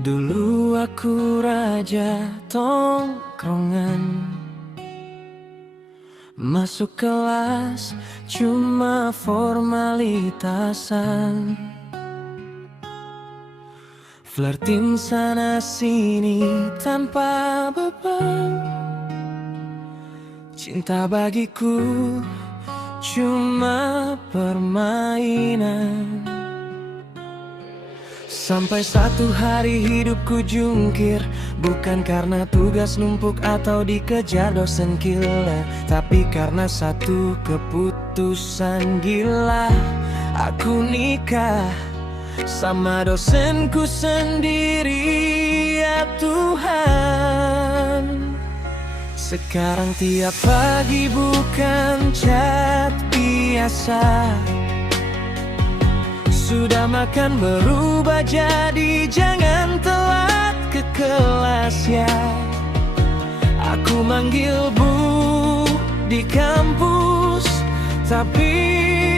Dulu aku raja tongkrongan, masuk kelas cuma formalitasan, flirting sana sini tanpa beban. Cinta bagiku cuma permainan. Sampai satu hari hidupku jungkir, bukan karena tugas numpuk atau dikejar dosen killer, tapi karena satu keputusan gila. Aku nikah sama dosenku sendiri, ya Tuhan. Sekarang tiap pagi bukan chat biasa, sudah makan berubah jadi jangan telat ke kelas ya. Aku manggil bu di kampus, tapi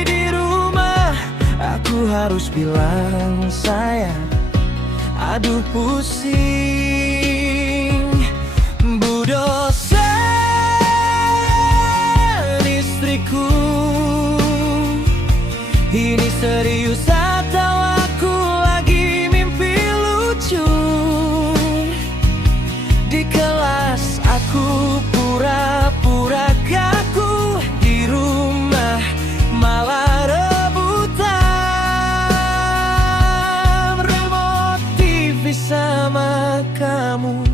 di rumah aku harus bilang sayang. Aduh pusing. Bu dosen istriku, ini serius atau aku lagi mimpi lucu? Di kelas aku pura-pura kaku, di rumah malah rebutan remote TV sama kamu.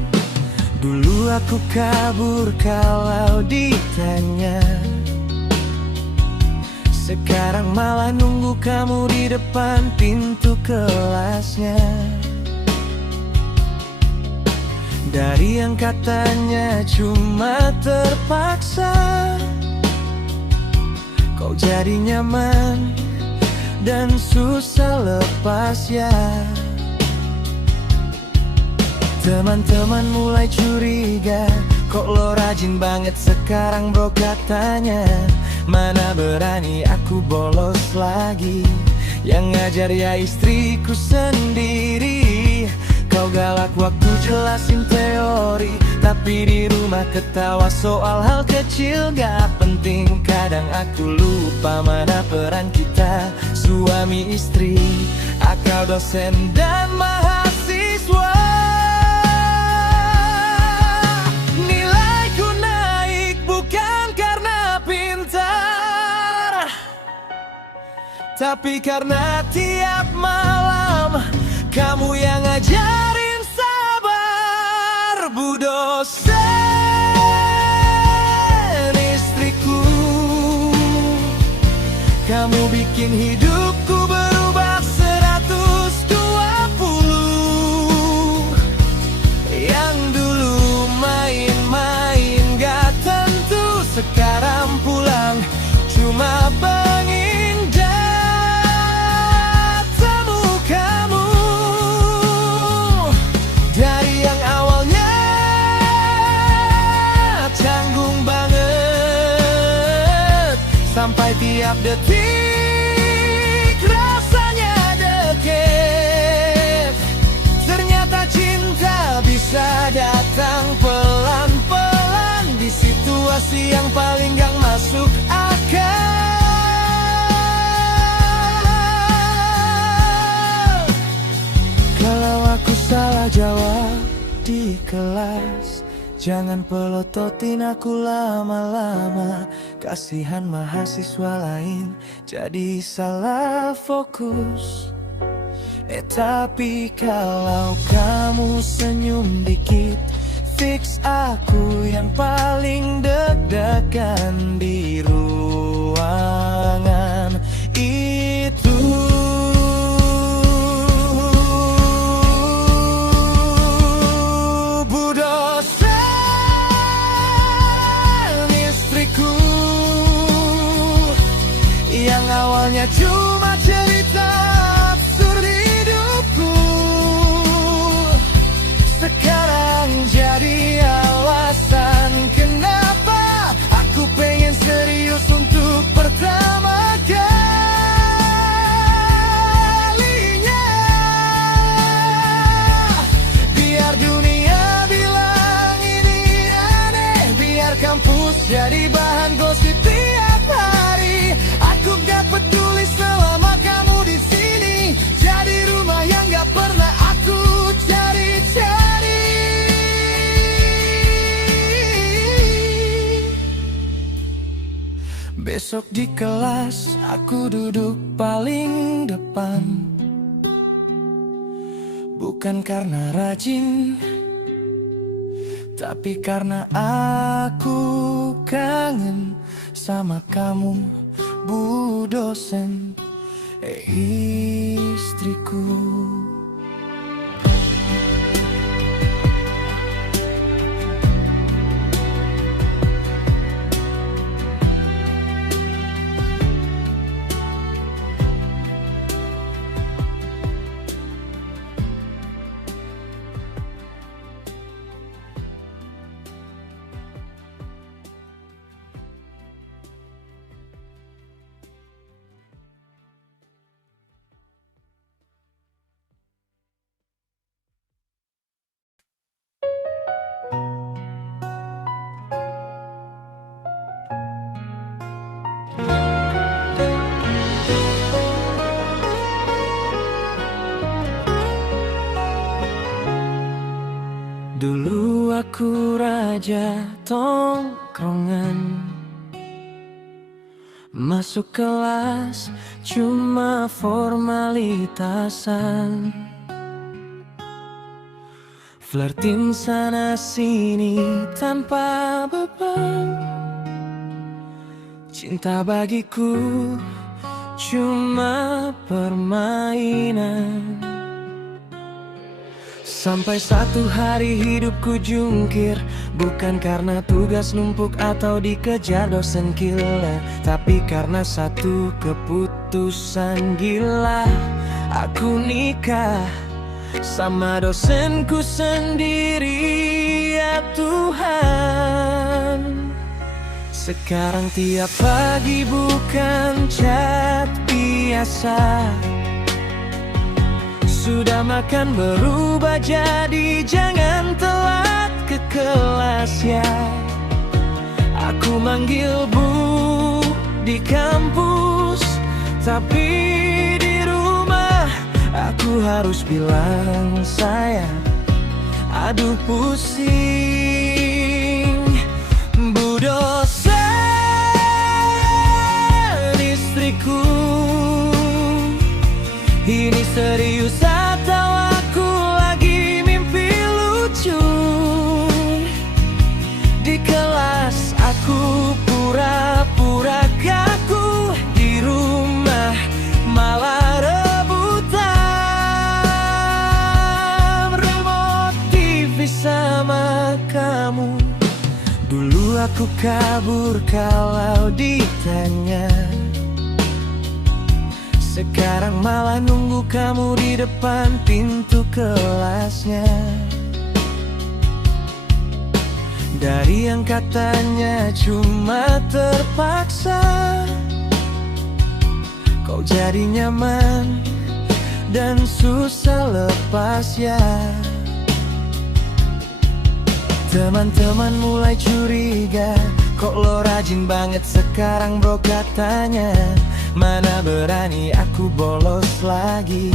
Dulu aku kabur kalau ditanya, sekarang malah nunggu kamu di depan pintu kelasnya. Dari yang katanya cuma terpaksa, kok jadi nyaman dan susah lepas ya. Teman-teman mulai curiga, kok lo rajin banget sekarang bro katanya. Mana berani aku bolos lagi, yang ngajar ya istriku sendiri. Kau galak waktu jelasin teori, tapi di rumah ketawa soal hal kecil gak penting. Kadang aku lupa mana peran kita, suami istri, akal dosen dan mahasiswa. Nilaiku naik bukan karena pintar, tapi karena tiap malam kamu yang ngajarin sabar. Bu dosen istriku, kamu bikin hidupku berubah 120. Yang dulu main-main gak tentu, sekarang pulang cuma pengingat temu kamu. Dari yang awalnya canggung banget, sampai tiap detik rasanya deket. Ternyata cinta bisa datang pelan-pelan di situasi yang paling gak masuk akal. Kalau aku salah jawab di kelas, jangan pelototin aku lama-lama. Kasihan mahasiswa lain jadi salah fokus. Tapi kalau kamu senyum dikit, fix aku yang paling deg-degan di ruangan itu. Bu dosen istriku, yang awalnya cuma cerita absurd hidupku, sekarang jadi alasan kenapa aku pengen serius untuk pertama jadi bahan gosip tiap hari. Aku gak peduli selama kamu di sini, jadi rumah yang gak pernah aku cari-cari. Besok di kelas aku duduk paling depan, bukan karena rajin, tapi karena aku kangen sama kamu, Bu dosen, istriku. Dulu aku raja tongkrongan, masuk kelas cuma formalitasan, flirting sana sini tanpa beban. Cinta bagiku cuma permainan. Sampai satu hari hidupku jungkir, bukan karena tugas numpuk atau dikejar dosen gila, tapi karena satu keputusan gila. Aku nikah sama dosenku sendiri, ya Tuhan. Sekarang tiap pagi bukan chat biasa, sudah makan berubah jadi jangan telat ke kelas ya. Aku manggil Bu di kampus, tapi di rumah aku harus bilang sayang. Aduh pusing, Bu dosen, istriku. Ini serius atau aku lagi mimpi lucu? Di kelas aku pura-pura kaku, di rumah malah rebutan remote TV sama kamu. Dulu aku kabur kalau ditanya, sekarang malah nunggu kamu di depan pintu kelasnya. Dari yang katanya cuma terpaksa, kau jadi nyaman dan susah lepas ya. Teman-teman mulai curiga, kok lo rajin banget sekarang bro katanya. Mana berani aku bolos lagi,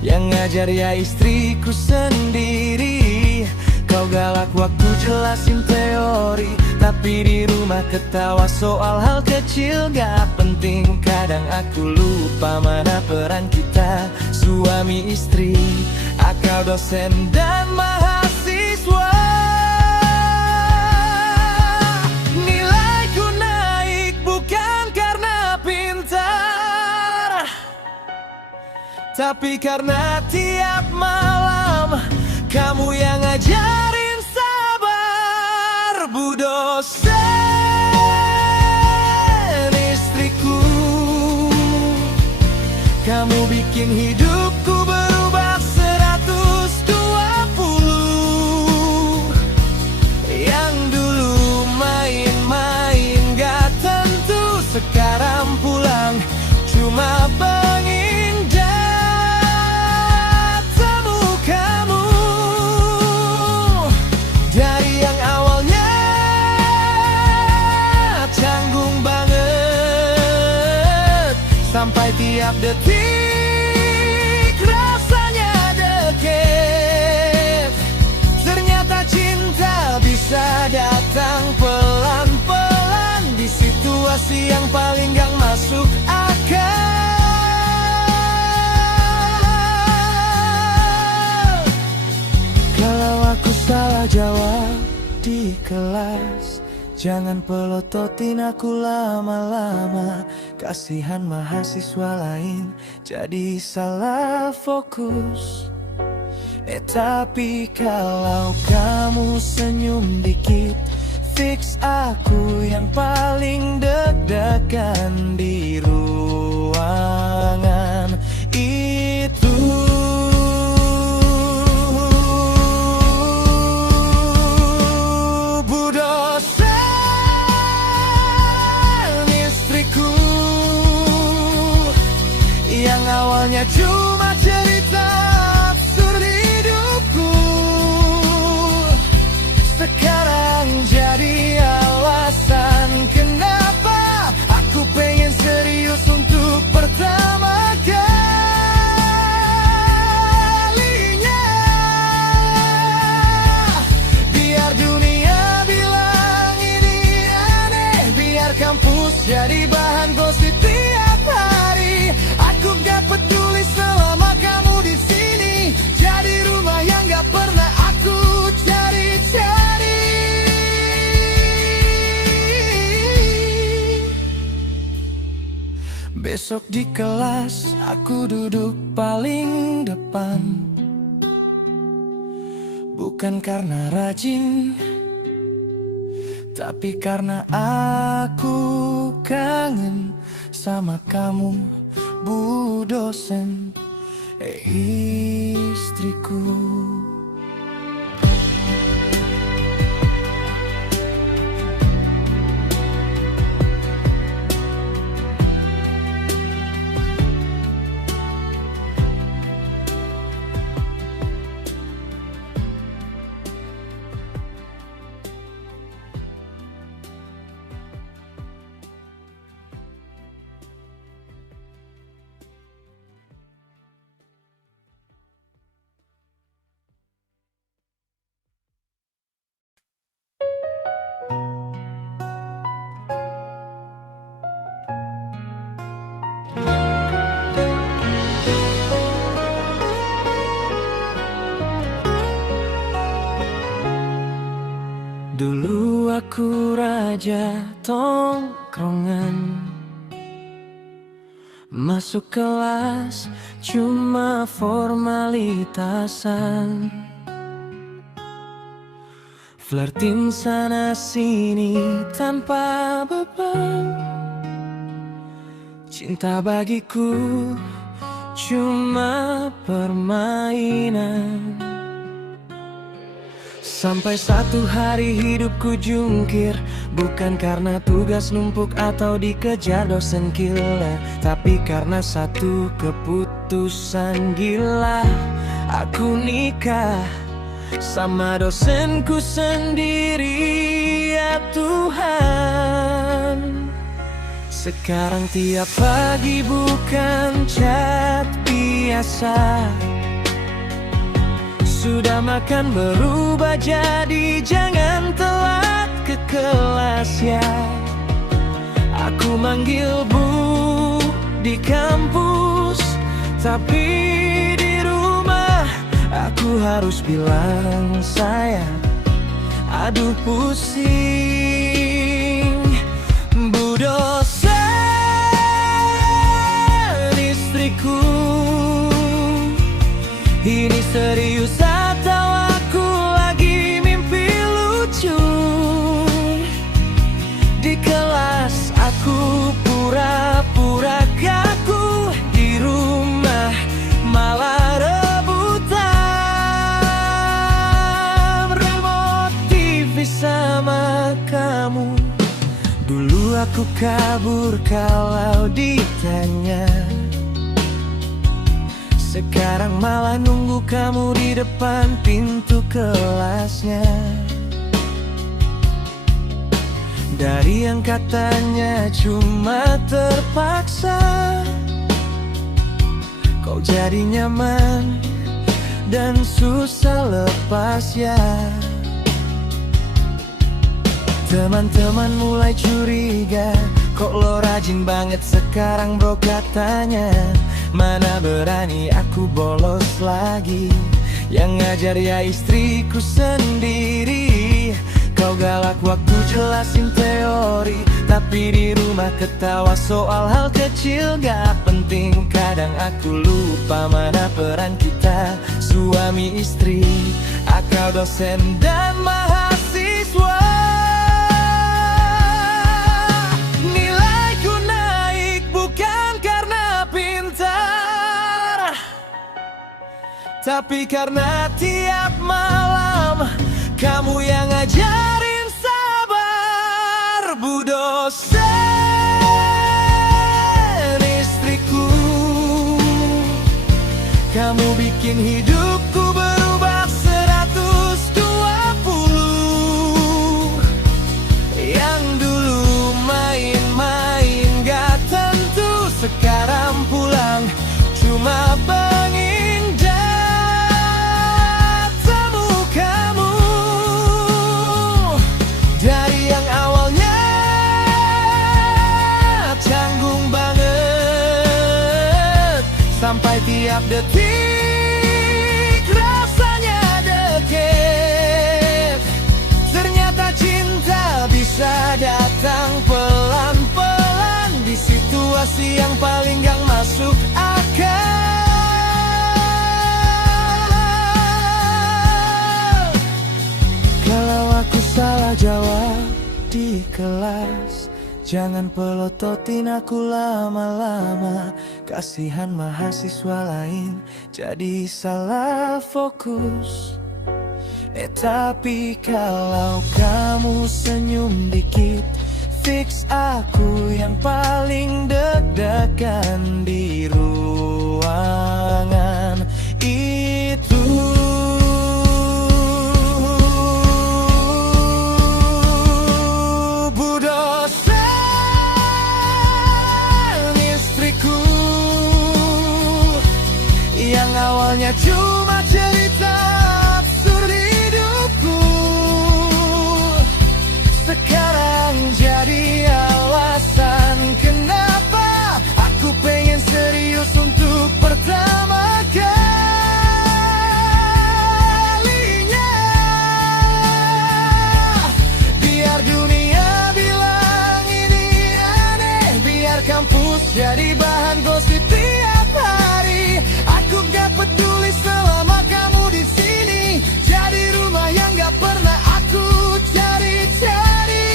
yang ngajar ya istriku sendiri. Kau galak waktu jelasin teori, tapi di rumah ketawa soal hal kecil gak penting. Kadang aku lupa mana peran kita, suami istri, akal dosen dan mahasiswa. Nilaiku naik bukan karena pintar, tapi karena tiap malam kamu yang ngajarin sabar. Bu dosen, istriku, kamu bikin hidupku berubah 120. Yang dulu main-main gak tentu, sekarang pulang cuma pengingat temu kamu. Dari yang awalnya Setiap detik rasanya deket. Ternyata cinta bisa datang pelan-pelan di situasi yang paling gak masuk akal. Kalau aku salah jawab di kelas, jangan pelototin aku lama-lama. Kasihan mahasiswa lain jadi salah fokus. Tapi kalau kamu senyum dikit, fix aku yang paling deg-degan di ruangan itu. Bu dosen istriku yang awalnya cuma cerita absurd hidupku, sekarang jadi alasan kenapa aku pengen serius untuk pertama kalinya. Biar dunia bilang ini aneh, biar kampus jadi bahan gosip tiap hari, aku gak peduli selama kamu di sini. Jadi rumah yang gak pernah aku cari-cari. Besok di kelas aku duduk paling depan, bukan karena rajin, tapi karena aku kangen sama kamu, Bu dosen istriku. Dulu aku raja tongkrongan, masuk kelas cuma formalitasan, flirting sana sini tanpa beban. Cinta bagiku cuma permainan. Sampai satu hari hidupku jungkir, bukan karena tugas numpuk atau dikejar dosen gila, tapi karena satu keputusan gila. Aku nikah sama dosenku sendiri, ya Tuhan. Sekarang tiap pagi bukan chat biasa, sudah makan berubah jadi jangan telat ke kelas ya. Aku manggil bu di kampus, tapi di rumah aku harus bilang sayang. Aduh pusing. Bu dosen istriku, ini serius atau aku lagi mimpi lucu? Di kelas aku pura-pura kaku, di rumah malah rebutan remote TV sama kamu. Dulu aku kabur kalau ditanya, sekarang malah nunggu kamu di depan pintu kelasnya. Dari yang katanya cuma terpaksa, kau jadi nyaman dan susah lepas ya. Teman-teman mulai curiga, kok lo rajin banget sekarang bro katanya. Mana berani aku bolos lagi, yang ngajar ya istriku sendiri. Kau galak waktu jelasin teori, tapi di rumah ketawa soal hal kecil gak penting. Kadang aku lupa mana peran kita, suami istri, akal dosen dan mahasiswa. Nilaiku naik bukan karena pintar, tapi karena tiap malam kamu yang ngajarin sabar. Bu dosen, istriku, kamu bikin hidupku berubah 120. Yang dulu main-main gak tentu, sekarang pulang cuma pengingat temu kamu. Dari yang awalnya canggung banget, sampai tiap detik rasanya deket. Ternyata cinta bisa datang pelan-pelan di situasi yang paling gak masuk akal. Kalau aku salah jawab di kelas, jangan pelototin aku lama-lama. Kasihan mahasiswa lain jadi salah fokus. Tapi kalau kamu senyum dikit, fix aku yang paling deg-degan di ruangan itu. Bu dosen, istriku, yang awalnya cuma cerita absurd hidupku, sekarang jadi alasan kenapa aku pengen serius untuk pertama kalinya. Biar dunia bilang ini aneh, biar kampus jadi bahan gosip tiap hari, aku gak peduli selama kamu di sini. Jadi rumah yang gak pernah aku cari-cari.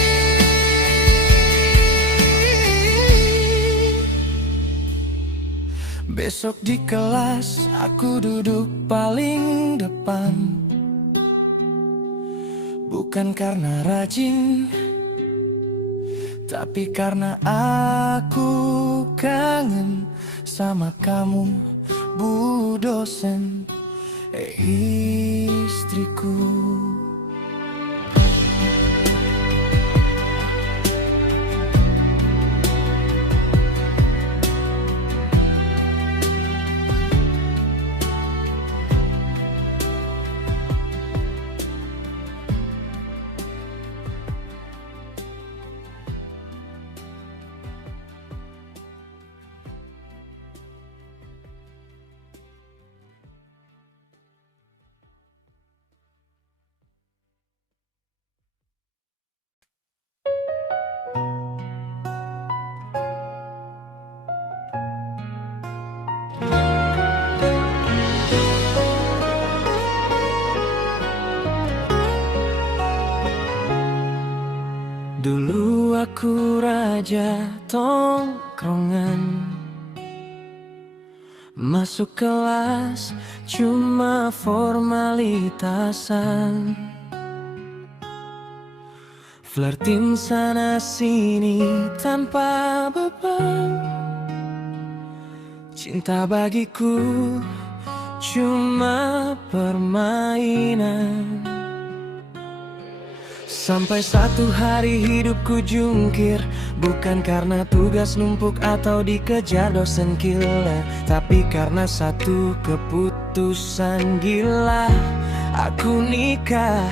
Besok di kelas aku duduk paling depan, bukan karena rajin, tapi karena aku kangen sama kamu, Bu dosen, istriku. Dulu aku raja tongkrongan, masuk kelas cuma formalitasan, flirting sana sini tanpa beban. Cinta bagiku cuma permainan. Sampai satu hari hidupku jungkir, bukan karena tugas numpuk atau dikejar dosen gila, tapi karena satu keputusan gila. Aku nikah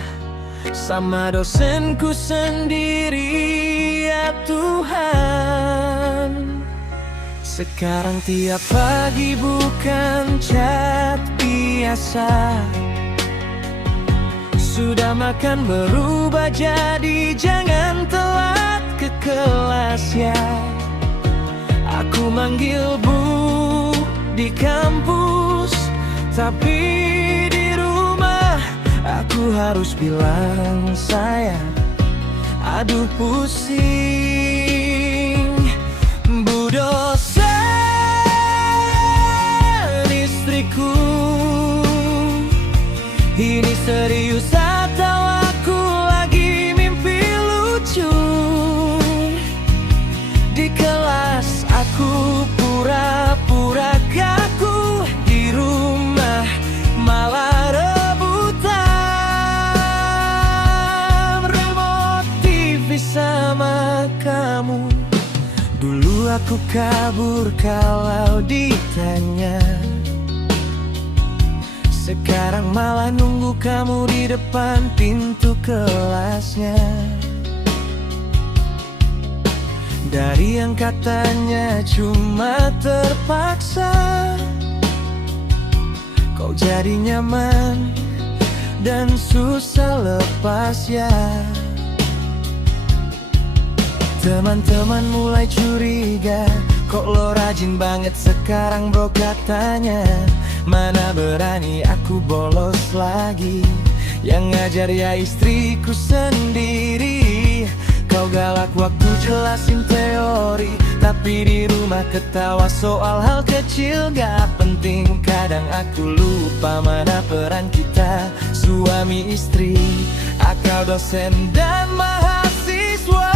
sama dosenku sendiri, ya Tuhan. Sekarang tiap pagi bukan chat biasa, sudah makan berubah jadi jangan telat ke kelas ya. Aku manggil bu di kampus, tapi di rumah aku harus bilang sayang. Aduh pusing. Bu dosen istriku, ini serius atau aku lagi mimpi lucu? Di kelas aku pura-pura kaku, di rumah malah rebutan remote TV sama kamu. Dulu aku kabur kalau ditanya, sekarang malah nunggu kamu di depan pintu kelasnya. Dari yang katanya cuma terpaksa, kau jadi nyaman dan susah lepas ya. Teman-teman mulai curiga, kok lo rajin banget sekarang bro katanya. Mana berani aku bolos lagi, yang ngajar ya istriku sendiri. Kau galak waktu jelasin teori, tapi di rumah ketawa soal hal kecil gak penting. Kadang aku lupa mana peran kita, suami istri, akal dosen dan mahasiswa.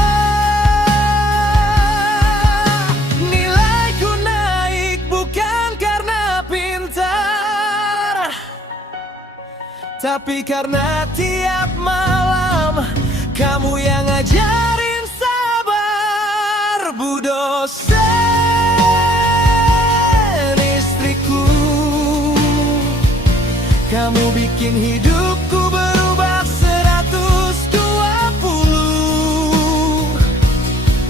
Nilaiku naik bukan karena pintar, tapi karena tiap malam kamu yang ngajarin sabar. Bu dosen istriku, kamu bikin hidupku berubah 120.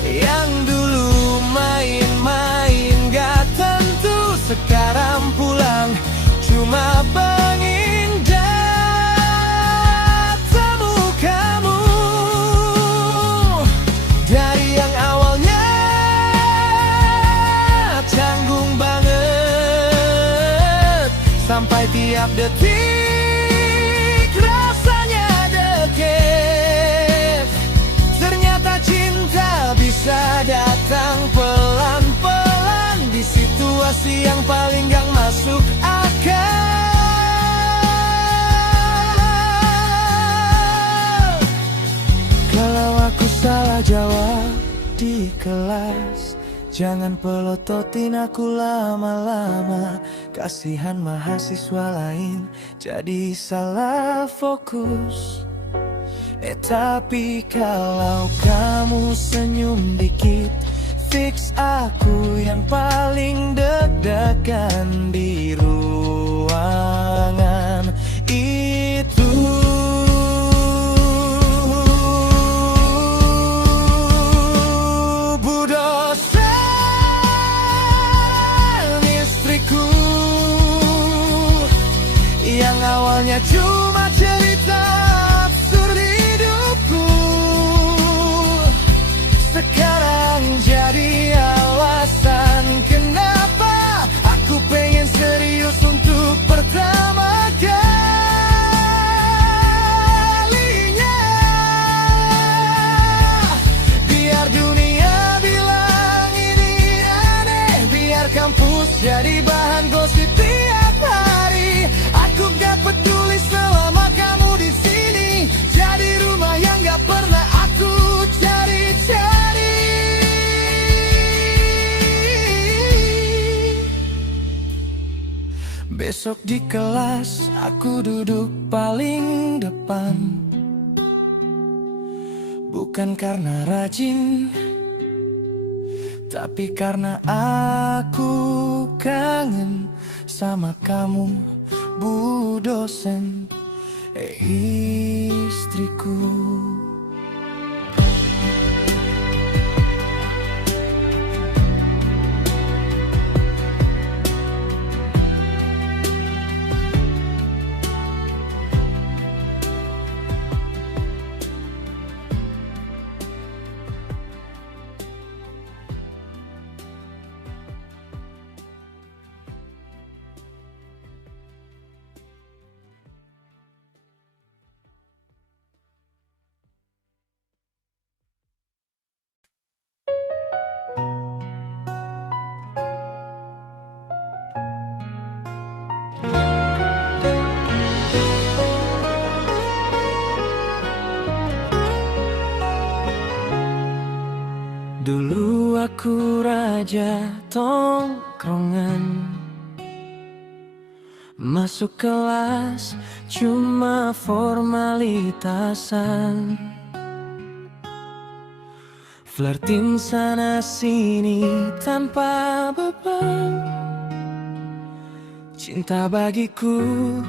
Yang dulu main-main gak tentu, sekarang pulang cuma pengindah temu kamu. Dari yang awalnya canggung banget, sampai tiap detik rasanya deket. Ternyata cinta bisa datang pelan-pelan di situasi yang paling gak masuk akal. Kalau aku salah jawab di kelas, jangan pelototin aku lama-lama. Kasihan mahasiswa lain jadi salah fokus. Tapi kalau kamu senyum dikit, fix aku yang paling deg-degan di ruangan itu. Bu dosen istriku, yang awalnya cuma cerita absurd hidupku, sekarang jadi alasan kenapa aku pengen serius untuk pertama kalinya. Biar dunia bilang ini aneh, biar kampus jadi bahan gosip tiap hari, aku gak peduli selama kamu di sini. Jadi rumah yang gak pernah aku cari-cari. Besok di kelas aku duduk paling depan, Bukan karena rajin, tapi karena aku kangen sama kamu, Bu dosen, istriku. Dulu aku raja tongkrongan, masuk kelas cuma formalitasan, flirting sana sini tanpa beban. Cinta bagiku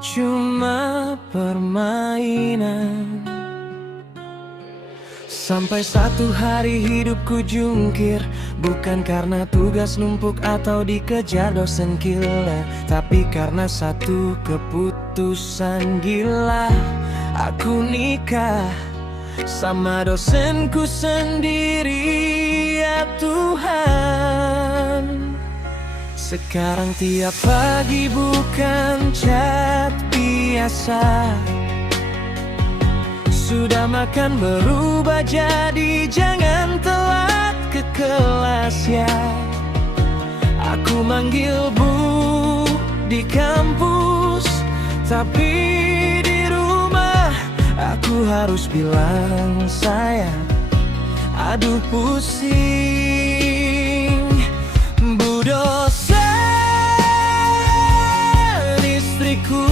cuma permainan. Sampai satu hari hidupku jungkir, bukan karena tugas numpuk atau dikejar dosen gila, tapi karena satu keputusan gila. Aku nikah sama dosenku sendiri, ya Tuhan. Sekarang tiap pagi bukan chat biasa, sudah makan berubah jadi jangan telat ke kelas ya. Aku manggil Bu di kampus, tapi di rumah aku harus bilang sayang. Aduh pusing, Bu dosen, istriku.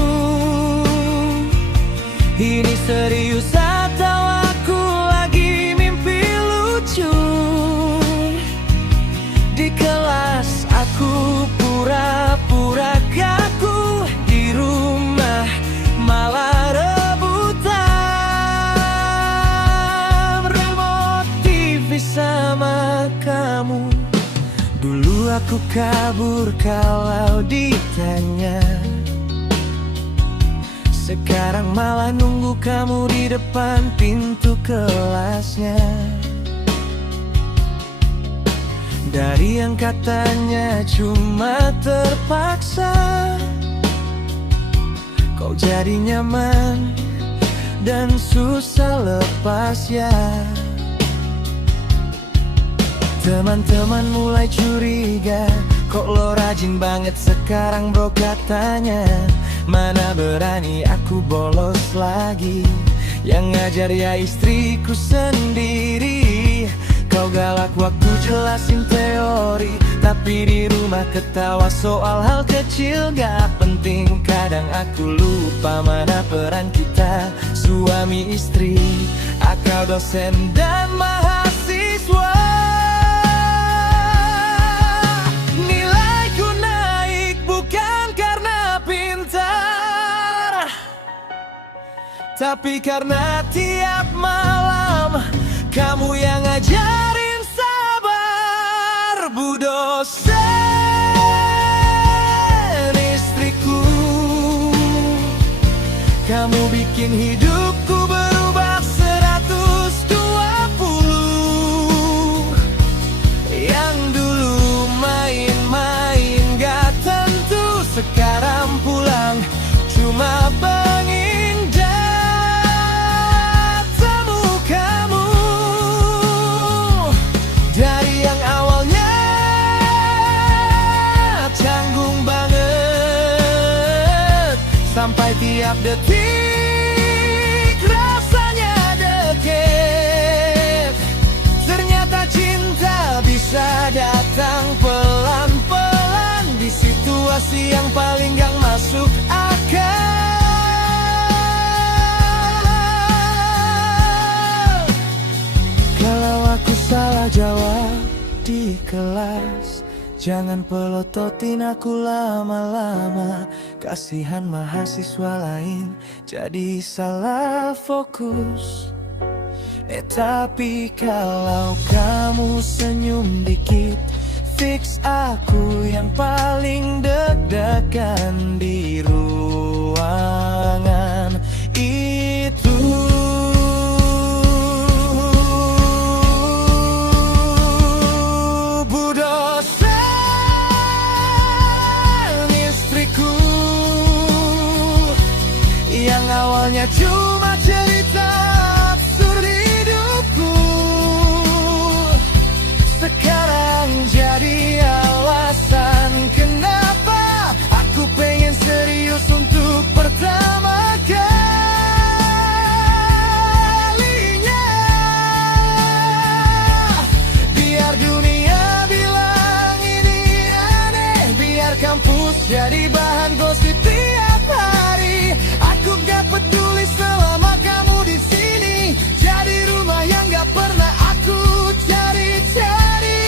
Ini serius atau aku lagi mimpi lucu? Di kelas aku pura-pura kaku, di rumah malah rebutan remote TV sama kamu. Dulu aku kabur kalau ditanya, sekarang malah nunggu kamu di depan pintu kelasnya. Dari yang katanya cuma terpaksa, kau jadi nyaman dan susah lepas ya. Teman-teman mulai curiga, kok lo rajin banget sekarang bro katanya. Mana berani aku bolos lagi, yang ngajar ya istriku sendiri. Kau galak waktu jelasin teori, tapi di rumah ketawa soal hal kecil gak penting. Kadang aku lupa mana peran kita, suami istri, akal dosen dan mahasiswa. Nilaiku naik bukan karena pintar, tapi karena tiap malam kamu yang ngajarin sabar. Bu dosen, istriku, kamu bikin hidupku berubah 120. Yang dulu main-main gak tentu, sekarang pulang cuma pengingat temu kamu. Dari yang awalnya canggung banget, sampai tiap detik rasanya deket. Ternyata cinta bisa datang pelan-pelan di situasi yang paling gak masuk akal. di kelas, jangan pelototin aku lama-lama. Kasihan mahasiswa lain jadi salah fokus. Tapi kalau kamu senyum dikit, fix aku yang paling deg-degan di ruangan itu. Bu dosen istriku yang awalnya cuma cerita absurd hidupku, sekarang jadi alasan kenapa aku pengen serius untuk pertama kalinya. Biar dunia bilang ini aneh, biar kampus jadi bahan gosip tiap hari, aku gak peduli selama kamu di sini. Jadi rumah yang gak pernah aku cari-cari.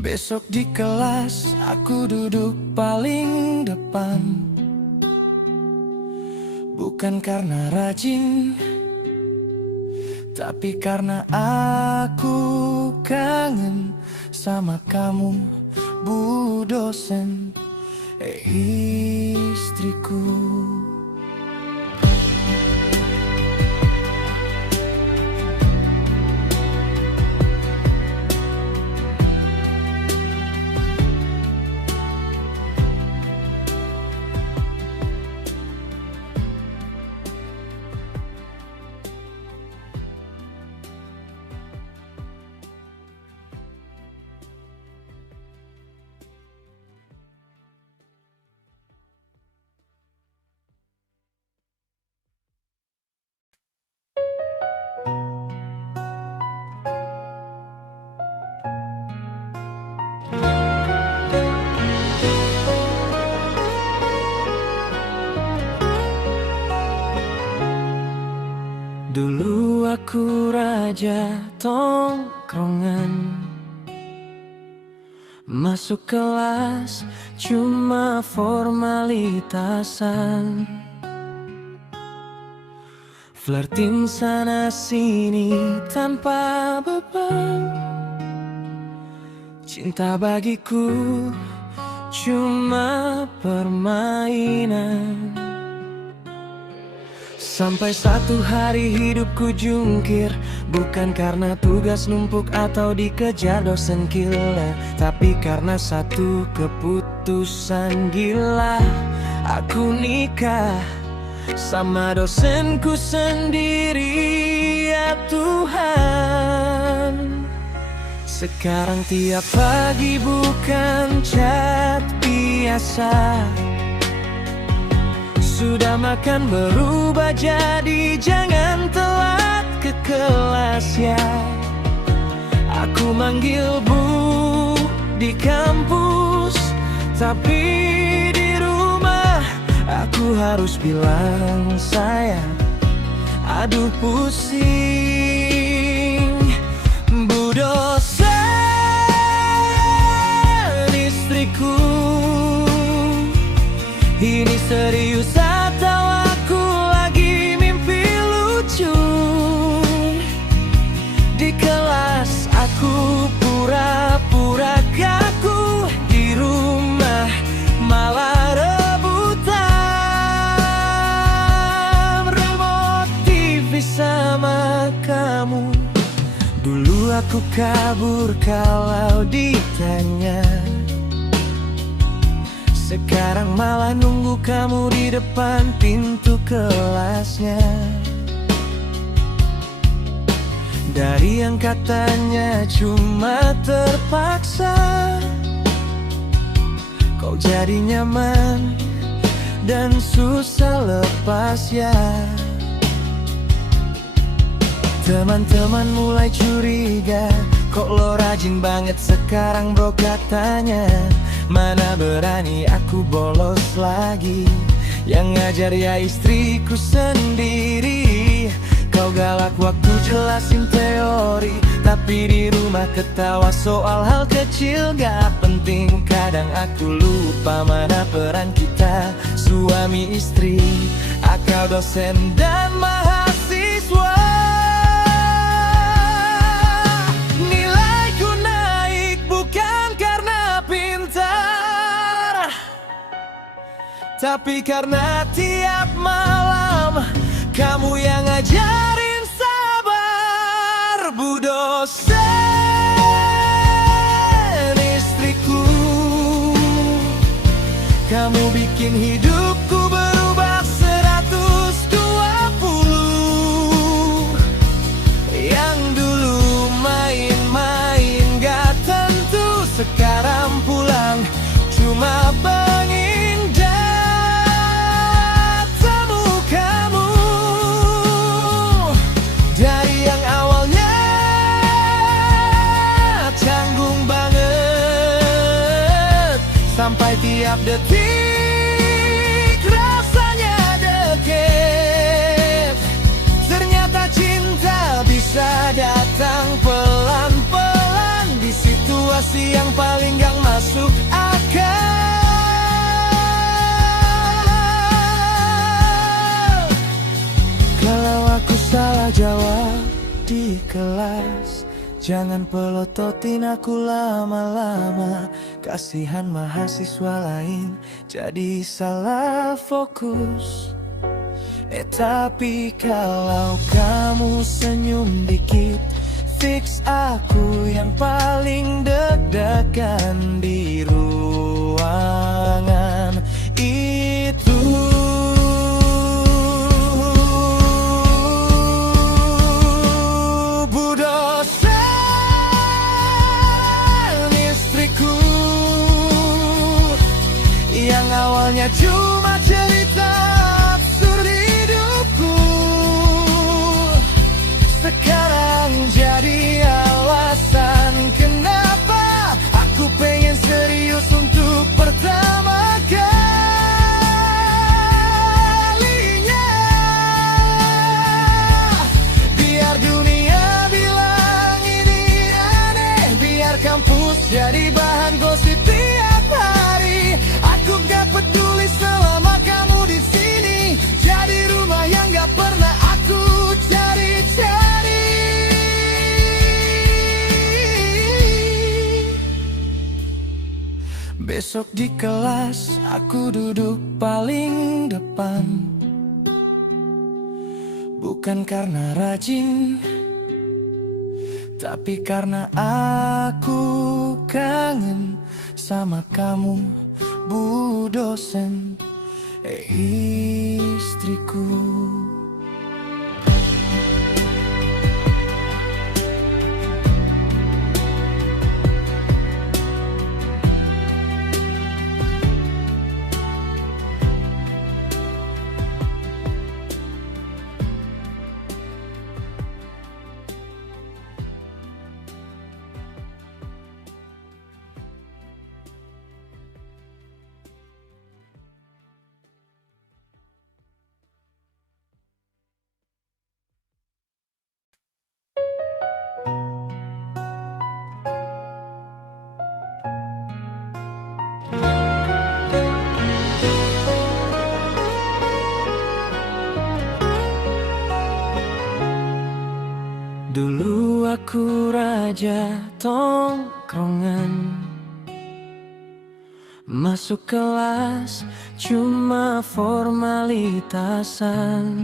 Besok di kelas aku duduk paling depan, bukan karena rajin, tapi karena aku kangen sama kamu, Bu dosen istriku. Dulu aku raja tongkrongan, masuk kelas cuma formalitasan, flirting sana sini tanpa beban. Cinta bagiku cuma permainan. Sampai satu hari hidupku jungkir, bukan karena tugas numpuk atau dikejar dosen killer, tapi karena satu keputusan gila. Aku nikah sama dosenku sendiri, ya Tuhan. Sekarang tiap pagi bukan chat biasa, sudah makan berubah jadi jangan telat ke kelas ya. Aku manggil Bu di kampus, tapi di rumah aku harus bilang sayang. Aduh pusing. Bu dosen istriku, ini serius atau aku lagi mimpi lucu? Di kelas aku pura-pura kaku, di rumah malah rebutan remote TV sama kamu. Dulu aku kabur kalau ditanya, sekarang malah nunggu kamu di depan pintu kelasnya. Dari yang katanya cuma terpaksa, kau jadi nyaman dan susah lepas ya. Teman-teman mulai curiga, kok lo rajin banget sekarang bro katanya. Mana berani aku bolos lagi, yang ngajar ya istriku sendiri. Kau galak waktu jelasin teori, tapi di rumah ketawa soal hal kecil gak penting. Kadang aku lupa mana peran kita, suami istri, akal dosen dan mahasiswa. Nilaiku naik bukan karena pintar, tapi karena tiap malam kamu yang ngajarin sabar. Bu dosen istriku, kamu bikin hidupku berubah 120. Yang dulu main-main gak tentu, sekarang pulang cuma mengingat temu kamu. Dari yang awalnya canggung banget, sampai tiap detik rasanya deket. Ternyata cinta bisa datang pelan-pelan di situasi yang paling gak masuk akal. Kalau aku salah jawab di kelas, jangan pelototin aku lama-lama. Kasihan mahasiswa lain jadi salah fokus. Tapi kalau kamu senyum dikit, fix aku yang paling deg-degan di ruangan itu. Bu dosen istriku, yang awalnya cuma cerita absurd hidupku, sekarang jadi alasan kenapa aku pengen serius untuk pertama kalinya. Biar dunia bilang ini aneh, biar kampus jadi bahan gosip tiap hari, aku gak peduli selama kamu di sini. Jadi rumah yang gak pernah aku cari-cari. Besok di kelas aku duduk paling depan, bukan karena rajin, tapi karena aku kangen sama kamu, Bu dosen istriku. Dulu aku raja tongkrongan, masuk kelas cuma formalitasan,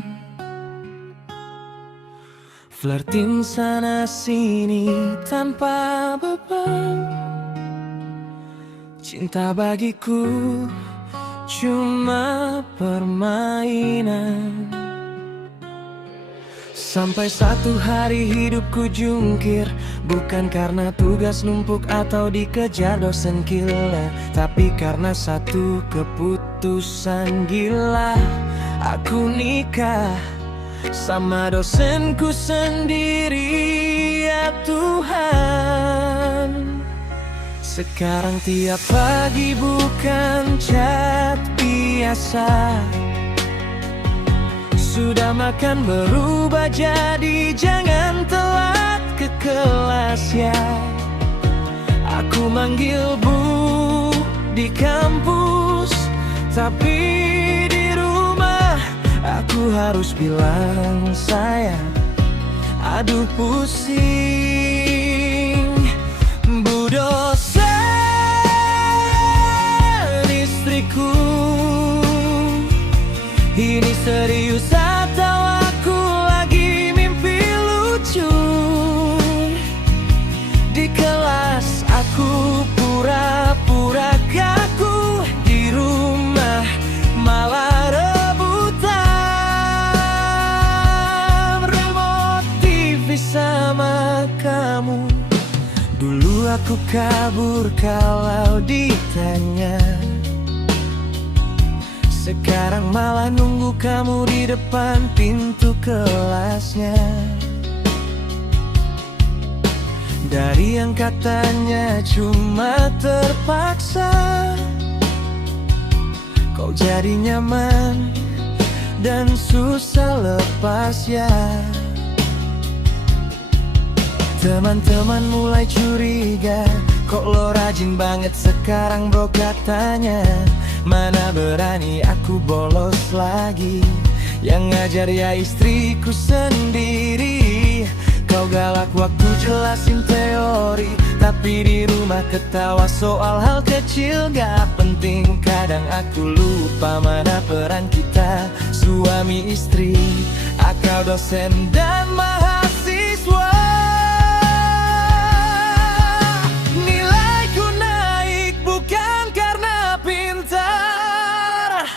flirtin sana sini tanpa beban. Cinta bagiku cuma permainan. Sampai satu hari hidupku jungkir, bukan karena tugas numpuk atau dikejar dosen killer, tapi karena satu keputusan gila. Aku nikah sama dosenku sendiri, ya Tuhan. Sekarang tiap pagi bukan chat biasa, Sudah makan berubah jadi jangan telat ke kelas ya. Aku manggil bu di kampus, tapi di rumah aku harus bilang sayang. Aduh pusing, bu dosen istriku. Ini serius atau aku lagi mimpi lucu? Di kelas aku pura-pura kaku, di rumah malah rebutan remote TV sama kamu. Dulu aku kabur kalau ditanya, sekarang malah nunggu kamu di depan pintu kelasnya. Dari yang katanya cuma terpaksa, kau jadi nyaman dan susah lepas ya. Teman-teman mulai curiga, kok lo rajin banget sekarang bro katanya. Mana berani aku bolos lagi, yang ngajar ya istriku sendiri. Kau galak waktu jelasin teori, tapi di rumah ketawa soal hal kecil gak penting. Kadang aku lupa mana peran kita, suami istri, akal dosen dan mahasiswa. Nilaiku naik bukan karena pintar,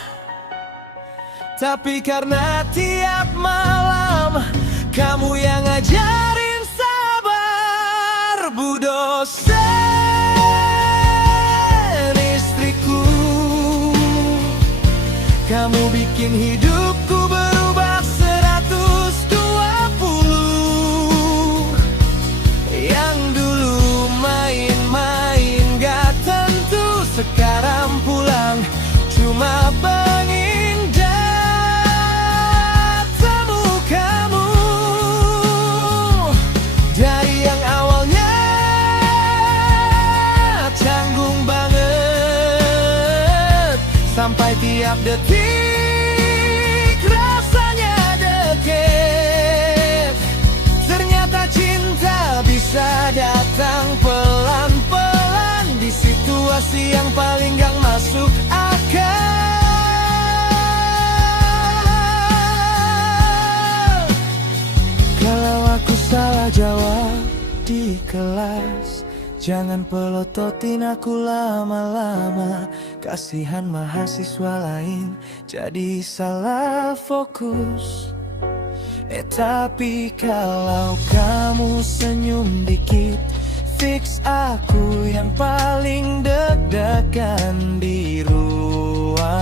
tapi karena tiap malam kamu yang ngajarin sabar. Bu dosen istriku, kamu bikin hidupku berubah 120. Yang dulu main-main gak tentu, sekarang pulang cuma pengingat temu kamu. Dari yang awalnya canggung banget, sampai tiap detik rasanya deket. Ternyata cinta bisa datang pelan-pelan di situasi yang paling gak masuk akal. Kalau aku salah jawab di kelas, jangan pelototin aku lama-lama. Kasihan mahasiswa lain jadi salah fokus. Tapi kalau kamu senyum dikit, fix aku yang paling deg-degan di ruangan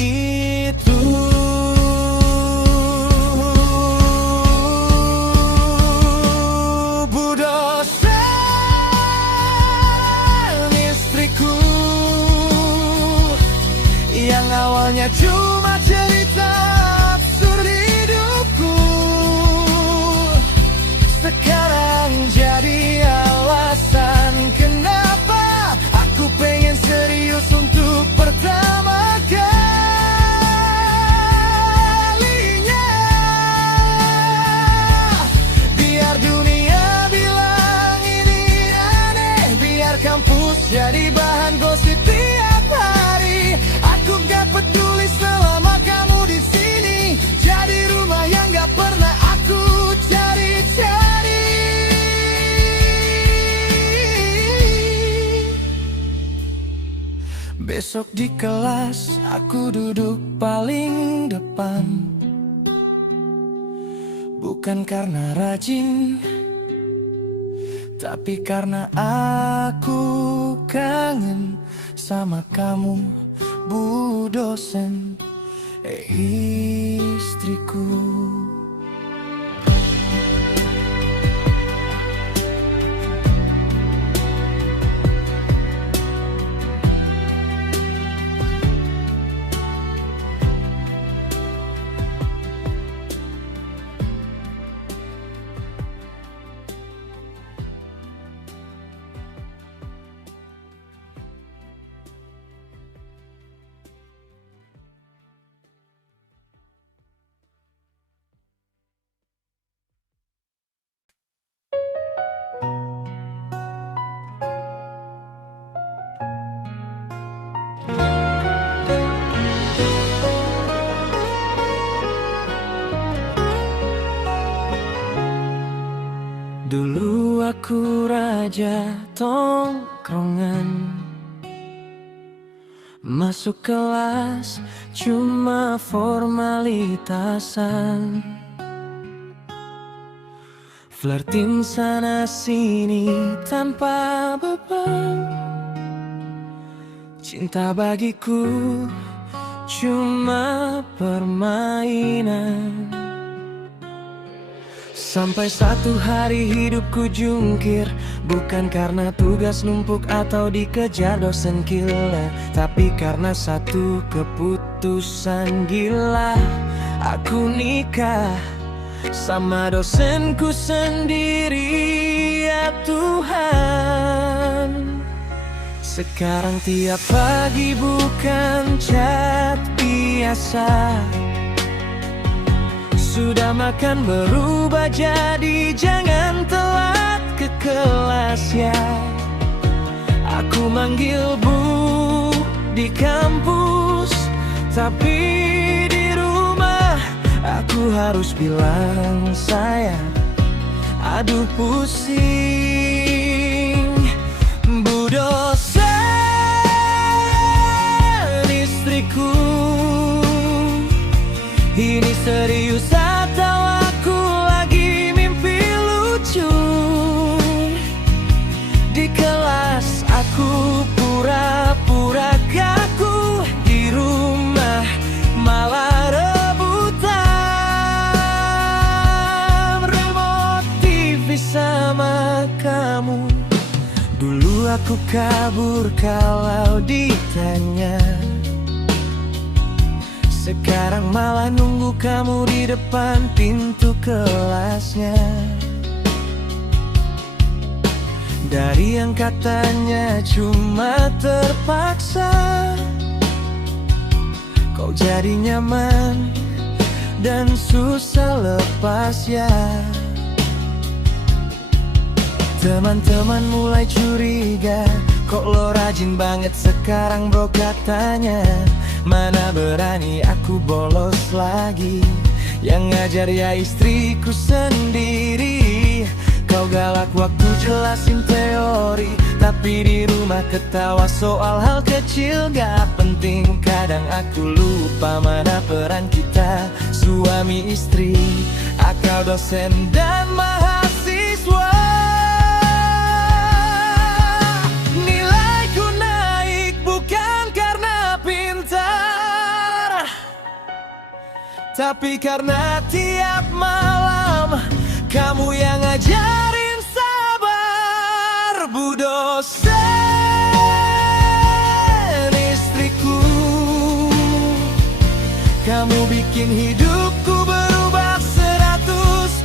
itu. Bu dosen istriku, yang awalnya cuma cerita absurd hidupku, sekarang jadi alasan kenapa aku pengen serius untuk pertama kalinya. Biar dunia bilang ini aneh, biar kampus jadi bahan gosip tiap hari. Aku gak peduli selama kamu di sini, jadi rumah yang gak pernah aku cari-cari. Besok di kelas aku duduk paling depan, bukan karena rajin, tapi karena aku kangen sama kamu, bu dosen istriku. Aku raja tongkrongan, masuk kelas cuma formalitasan, flirting sana sini tanpa beban. Cinta bagiku cuma permainan. Sampai satu hari hidupku jungkir, bukan karena tugas numpuk atau dikejar dosen gila, tapi karena satu keputusan gila. Aku nikah sama dosenku sendiri, ya Tuhan. Sekarang tiap pagi bukan chat biasa, sudah makan berubah jadi jangan telat ke kelas ya. Aku manggil bu di kampus, tapi di rumah aku harus bilang sayang. Aduh pusing. Bu dosen istriku, ini serius atau aku lagi mimpi lucu? Di kelas aku pura-pura kaku, di rumah malah rebutan remote TV sama kamu. Dulu aku kabur kalau ditanya, sekarang malah nunggu kamu di depan pintu kelasnya. Dari yang katanya cuma terpaksa, kau jadi nyaman dan susah lepas ya. Teman-teman mulai curiga, kok lo rajin banget sekarang bro katanya. Mana berani aku bolos lagi, yang ngajar ya istriku sendiri. Kau galak waktu jelasin teori, tapi di rumah ketawa soal hal kecil gak penting. Kadang aku lupa mana peran kita, suami istri, akal dosen dan mahasiswa. Nilaiku naik bukan karena pintar, tapi karena tiap malam kamu yang ngajarin sabar. Bu dosen istriku, kamu bikin hidupku berubah 120.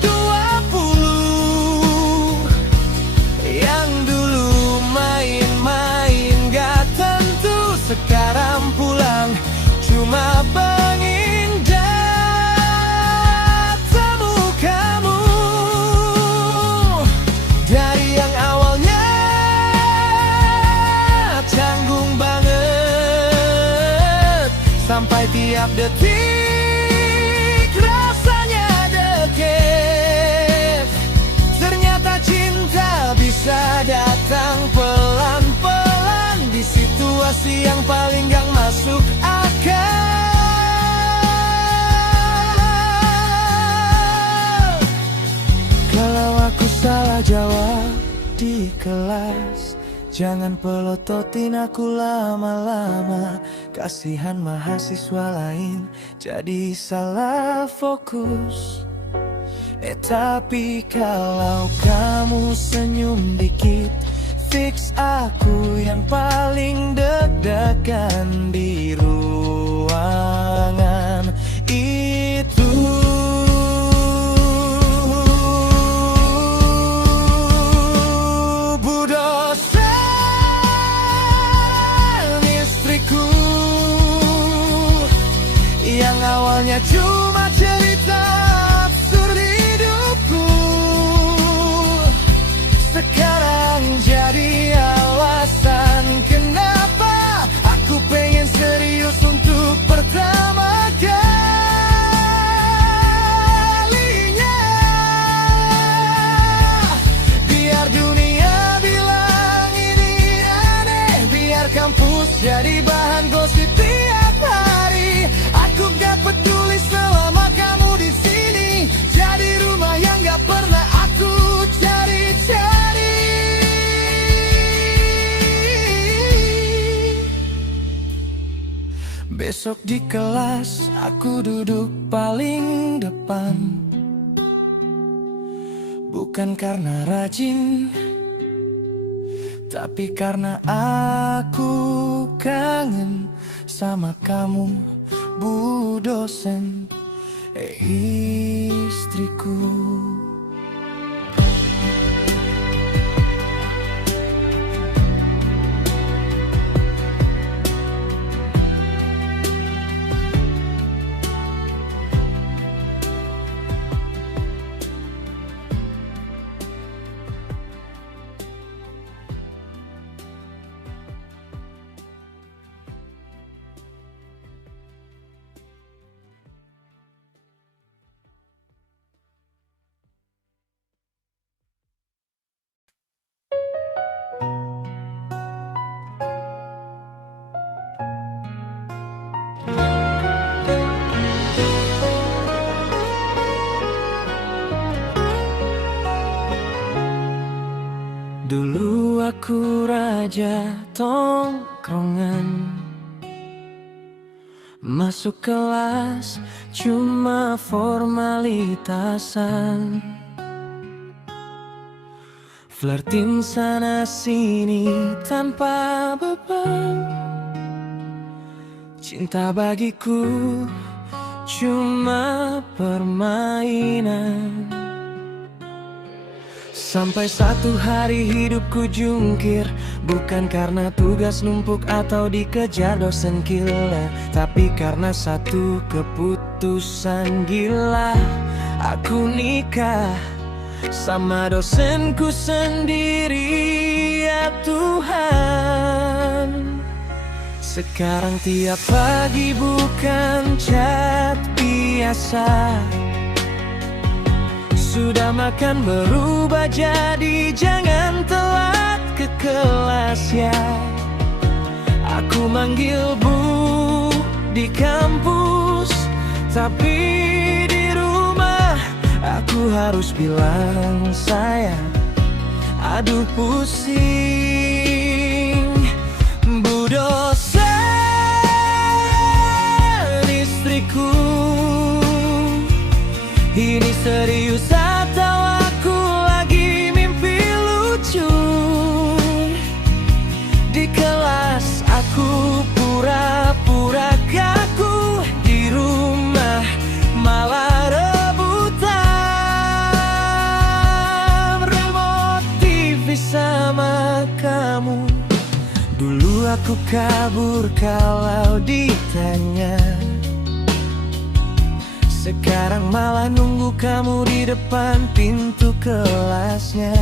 Yang dulu main-main gak tentu, sekarang pulang cuma pengindah temu kamu. Dari yang awalnya canggung banget, sampai tiap detik rasanya deket. Ternyata cinta bisa datang pelan-pelan di situasi yang paling gak masuk akal. Kalau aku salah jawab di kelas, jangan pelototin aku lama-lama. Kasihan mahasiswa lain jadi salah fokus. Tapi kalau kamu senyum dikit, fix aku yang paling deg-degan di ruangan itu. Bu dosen istriku, yang awalnya cuma cerita absurd hidupku, sekarang jadi alasan kenapa aku pengen serius untuk pertama kalinya. Biar dunia dan gosip tiap hari. Aku gak peduli selama kamu di sini. Jadi rumah yang gak pernah aku cari-cari. Besok di kelas aku duduk paling depan. Bukan karena rajin, tapi karena aku kangen sama kamu, Bu dosen, istriku. Dulu aku raja tongkrongan, masuk kelas cuma formalitasan, flirtin sana sini tanpa beban. Cinta bagiku cuma permainan. Sampai satu hari hidupku jungkir, bukan karena tugas numpuk atau dikejar dosen killer, tapi karena satu keputusan gila. Aku nikah sama dosenku sendiri, ya Tuhan. Sekarang tiap pagi bukan chat biasa, sudah makan berubah jadi jangan telat ke kelas ya. Aku manggil Bu di kampus, tapi di rumah aku harus bilang sayang. Aduh pusing, Bu dosen, istriku. Ini serius atau aku lagi mimpi lucu? Di kelas aku pura-pura kaku, di rumah malah rebutan remote TV sama kamu. Dulu aku kabur kalau ditanya, sekarang malah nunggu kamu di depan pintu kelasnya.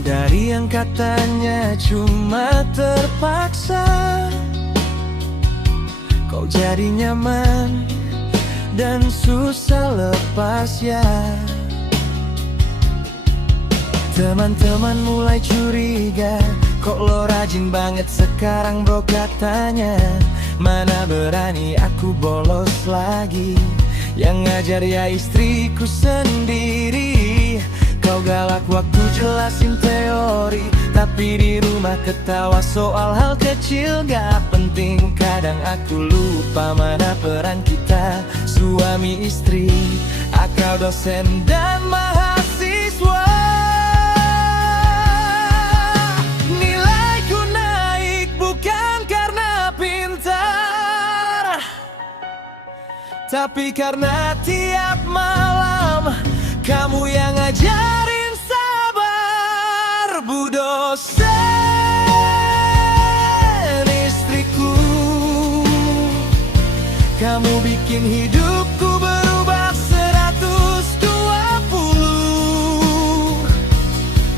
Dari yang katanya cuma terpaksa, kau jadi nyaman dan susah lepas ya. Teman-teman mulai curiga, kok lo rajin banget sekarang bro katanya. Mana berani aku bolos lagi, yang ngajar ya istriku sendiri. Kau galak waktu jelasin teori, tapi di rumah ketawa soal hal kecil gak penting. Kadang aku lupa mana peran kita, suami istri, akal dosen dan mahasiswa. Nilaiku naik bukan karena pintar, tapi karena tiap malam kamu yang ngajarin sabar. Bu dosen, istriku, kamu bikin hidupku berubah 120.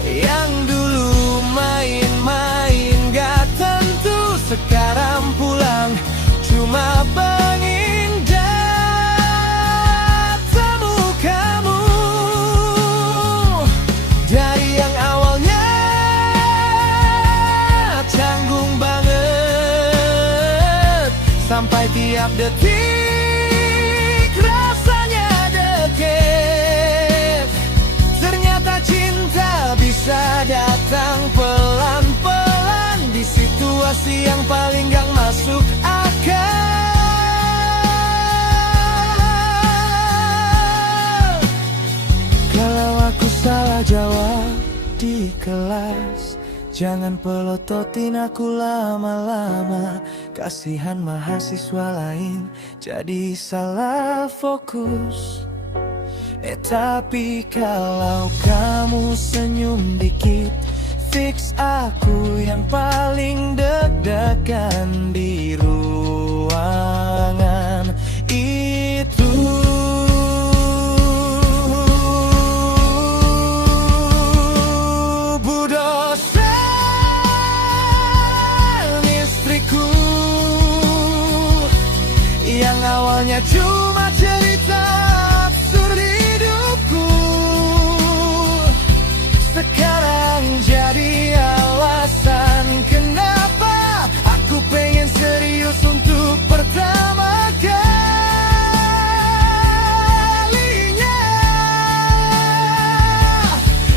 Yang dulu main-main gak tentu, sekarang pulang cuma pengingat temu kamu. Dari yang awalnya canggung Setiap detik rasanya deket. Ternyata cinta bisa datang pelan-pelan di situasi yang paling gak masuk akal. Kalau aku salah jawab di kelas, jangan pelototin aku lama-lama. Kasihan mahasiswa lain jadi salah fokus. Tapi kalau kamu senyum dikit, fix aku yang paling deg-degan di ruangan itu. Bu dosen istriku, yang awalnya cuma cerita absurd hidupku, sekarang jadi alasan kenapa aku pengen serius untuk pertama kalinya.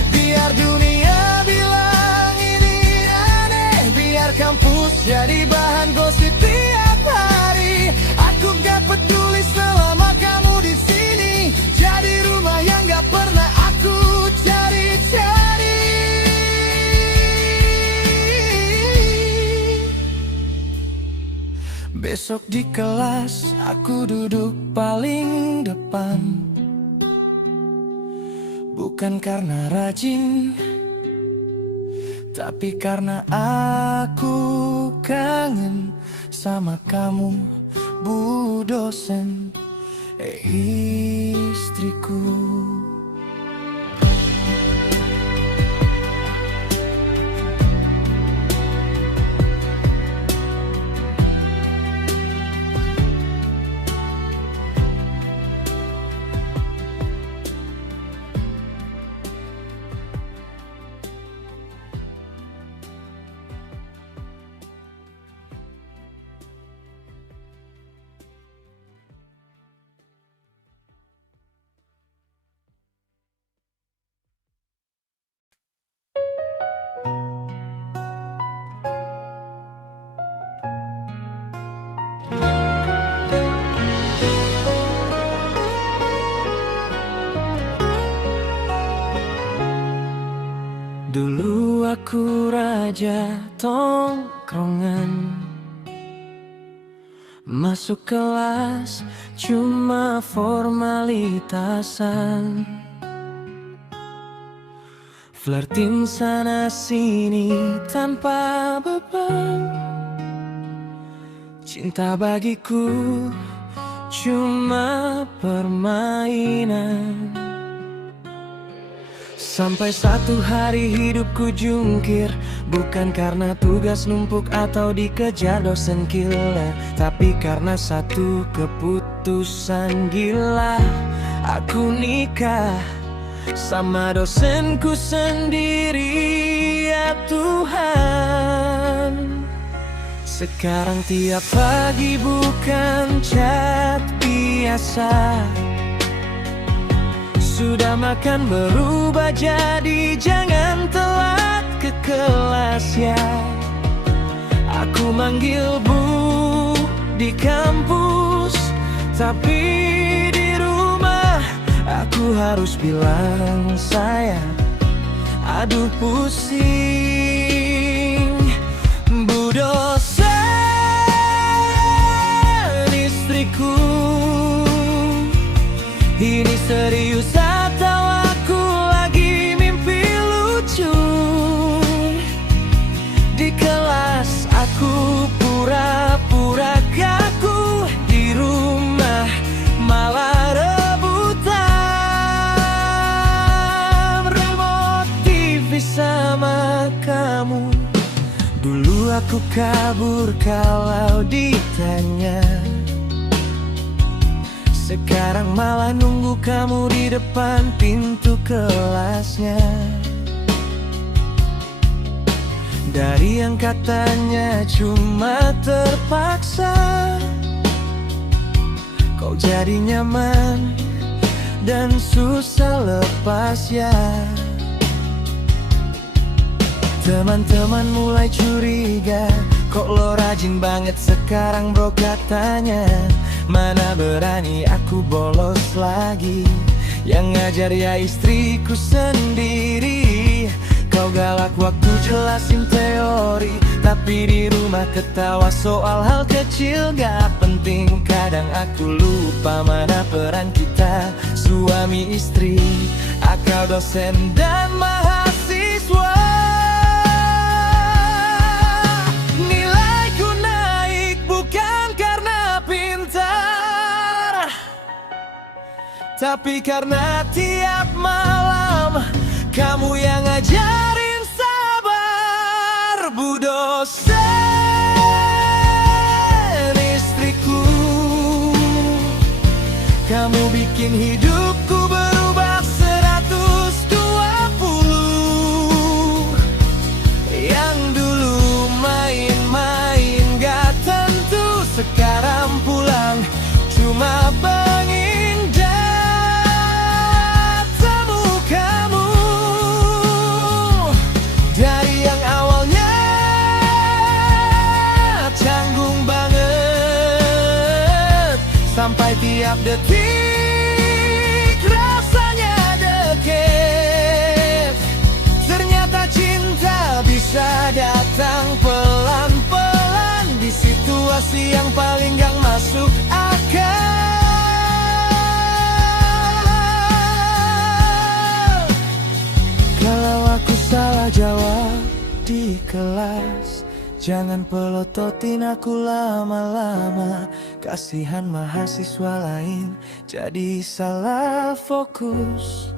Biar dunia bilang ini aneh, biar kampus jadi bahan gosip tiap hari, aku gak peduli selama kamu di sini. Jadi rumah yang gak pernah aku cari-cari. Besok di kelas aku duduk paling depan, bukan karena rajin, tapi karena aku kangen sama kamu, Bu dosen istriku. Dulu aku raja tongkrongan, masuk kelas cuma formalitasan, flirting sana sini tanpa beban. Cinta bagiku cuma permainan. Sampai satu hari hidupku jungkir, bukan karena tugas numpuk atau dikejar dosen killer, tapi karena satu keputusan gila. Aku nikah sama dosenku sendiri, ya Tuhan. Sekarang tiap pagi bukan chat biasa, sudah makan berubah jadi jangan telat ke kelas ya. Aku manggil Bu di kampus, tapi di rumah aku harus bilang sayang. Aduh pusing. Bu dosen istriku, ini serius atau aku lagi mimpi lucu? Di kelas aku pura-pura kaku, di rumah malah rebutan remote TV sama kamu. Dulu aku kabur kalau ditanya, sekarang malah nunggu kamu di depan pintu kelasnya. Dari yang katanya cuma terpaksa, kau jadi nyaman dan susah lepas ya. Teman-teman mulai curiga, kok lo rajin banget sekarang bro katanya. Mana berani aku bolos lagi, yang ngajar ya istriku sendiri. Kau galak waktu jelasin teori, tapi di rumah ketawa soal hal kecil gak penting. Kadang aku lupa mana peran kita, suami istri, akal dosen dan mahasiswa. Nilaiku naik bukan karena pintar, tapi karena tiap malam kamu yang ngajarin sabar. Bu dosen istriku, kamu bikin hidupku berubah 120. Yang dulu main-main gak tentu, sekarang pulang cuma pengindah temu kamu. Dari yang awalnya canggung banget, sampai tiap detik rasanya deket. Ternyata cinta bisa datang pelan-pelan di situasi yang paling gak masuk akal. Kalau aku salah jawab di kelas, jangan pelototin aku lama-lama. Kasihan mahasiswa lain jadi salah fokus.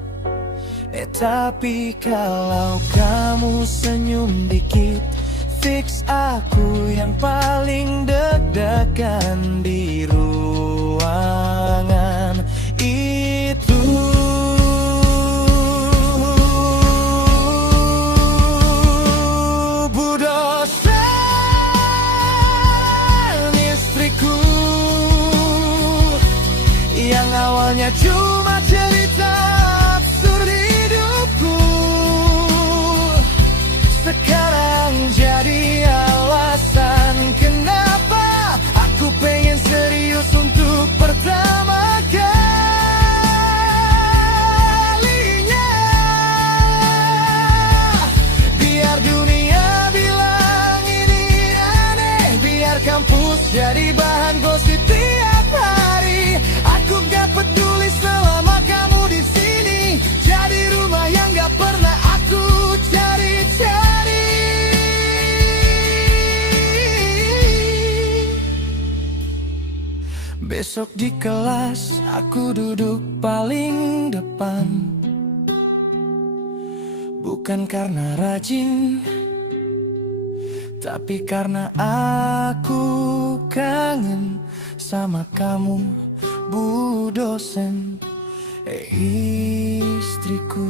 Tapi kalau kamu senyum dikit, fix aku yang paling deg-degan di ruangan itu. Bu dosen istriku, yang awalnya cuma cerita absurd hidupku, sekarang jadi alasan kenapa aku pengen serius untuk pertama kalinya. Biar dunia bilang ini aneh, biar kampus jadi bahan gosip tiap hari, aku gak peduli selama kamu di sini. Jadi rumah yang gak pernah aku cari-cari. Besok di kelas aku duduk paling depan, bukan karena rajin, tapi karena aku kangen sama kamu, Bu dosen istriku.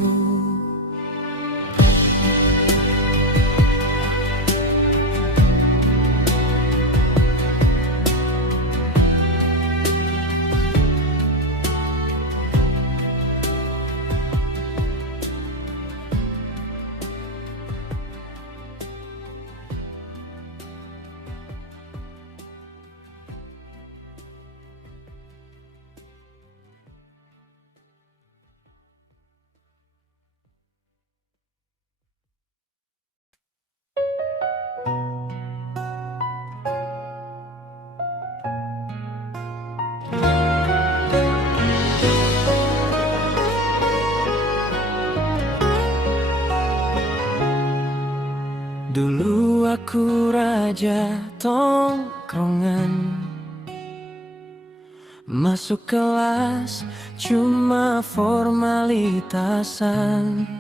Dulu aku raja tongkrongan, masuk kelas cuma formalitasan,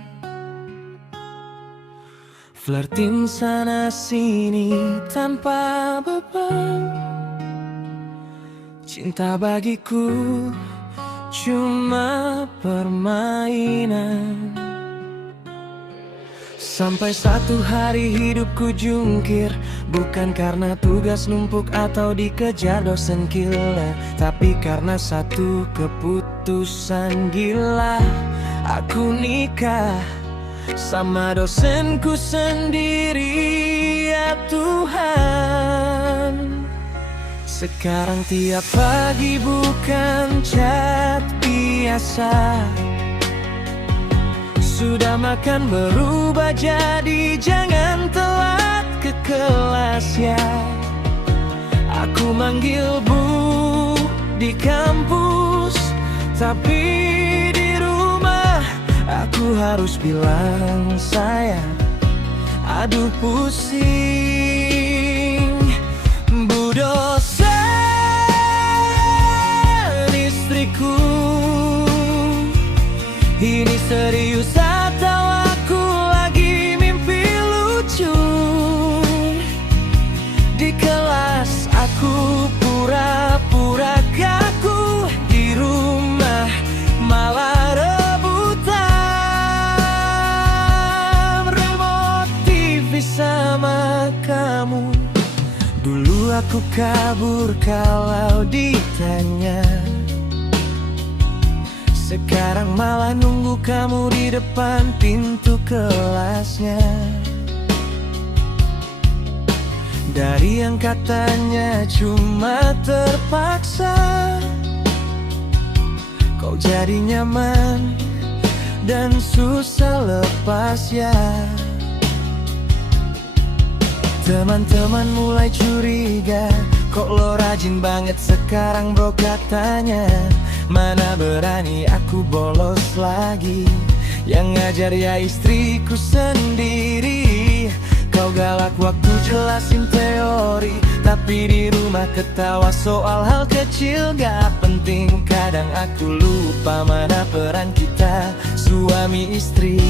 flirting sana sini tanpa beban. Cinta bagiku cuma permainan. Sampai satu hari hidupku jungkir, bukan karena tugas numpuk atau dikejar dosen killer, tapi karena satu keputusan gila. Aku nikah sama dosenku sendiri, ya Tuhan. Sekarang tiap pagi bukan chat biasa, sudah makan berubah jadi jangan telat ke kelas ya. Aku manggil bu di kampus, tapi di rumah aku harus bilang sayang. Aduh pusing. Bu dosen istriku, ini serius atau aku lagi mimpi lucu? Di kelas aku pura-pura kaku, di rumah malah rebutan remote TV sama kamu. Dulu aku kabur kalau ditanya, sekarang malah nunggu kamu di depan pintu kelasnya. Dari yang katanya cuma terpaksa, kau jadi nyaman dan susah lepas ya. Teman-teman mulai curiga, kok lo rajin banget sekarang bro katanya. Mana berani aku bolos lagi, yang ngajar ya istriku sendiri. Kau galak waktu jelasin teori, tapi di rumah ketawa soal hal kecil gak penting. Kadang aku lupa mana peran kita, suami istri,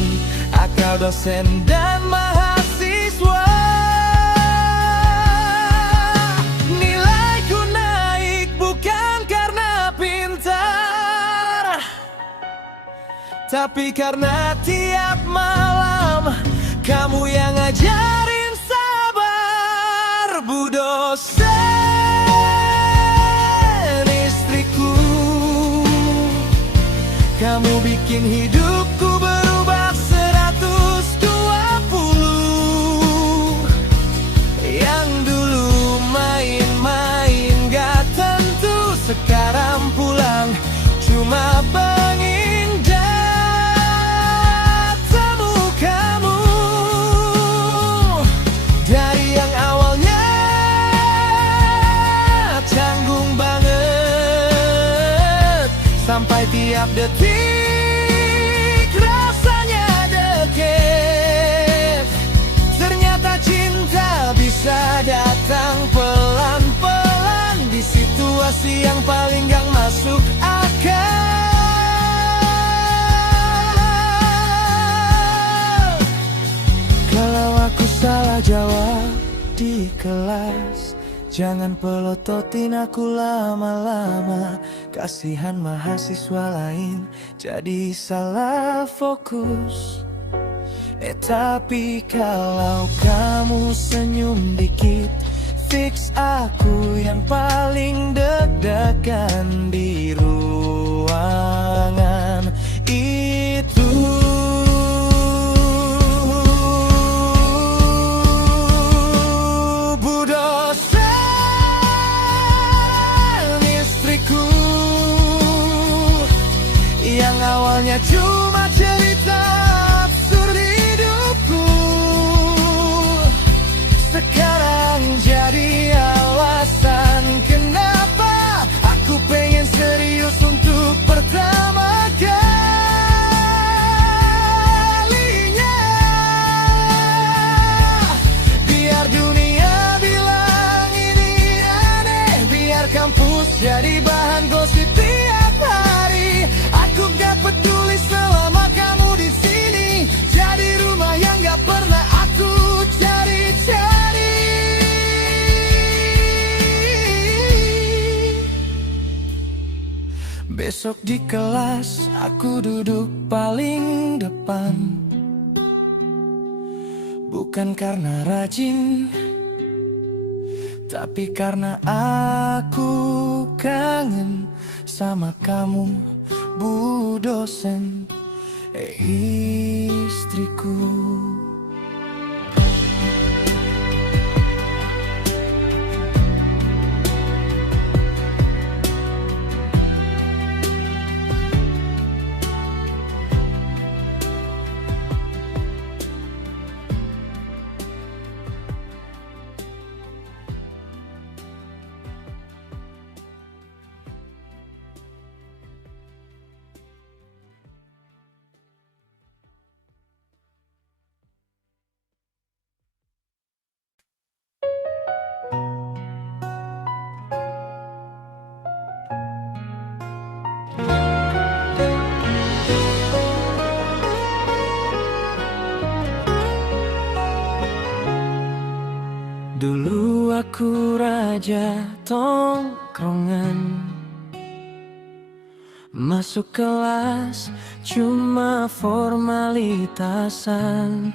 akal dosen dan mahasiswa. Nilaiku naik bukan karena pintar, tapi karena tiap malam kamu yang ngajarin sabar. Bu dosen istriku, kamu bikin hidupku berubah 120. Yang dulu main-main gak tentu, sekarang pulang cuma pengingat temu kamu. Dari yang awalnya canggung banget, sampai tiap detik rasanya deket. Ternyata cinta bisa datang pelan-pelan di situasi yang paling gak masuk akal. Kalau aku salah jawab di kelas, jangan pelototin aku lama-lama. Kasihan mahasiswa lain jadi salah fokus. Tapi kalau kamu senyum dikit, fix aku yang paling deg-degan di ruangan itu. Bu dosen istriku, yang awalnya cuma cerita absurd hidupku, sekarang jadi alasan kenapa aku pengen serius untuk pertama kalinya. Biar dunia bilang ini aneh, biar kampus jadi bahan gosip tiap hari, aku gak peduli selama kamu di sini. Jadi rumah yang gak pernah aku cari-cari. Besok di kelas aku duduk paling depan, Bukan karena rajin, tapi karena aku kangen sama kamu, Bu dosen, istriku. Dulu aku raja tongkrongan, masuk kelas cuma formalitasan,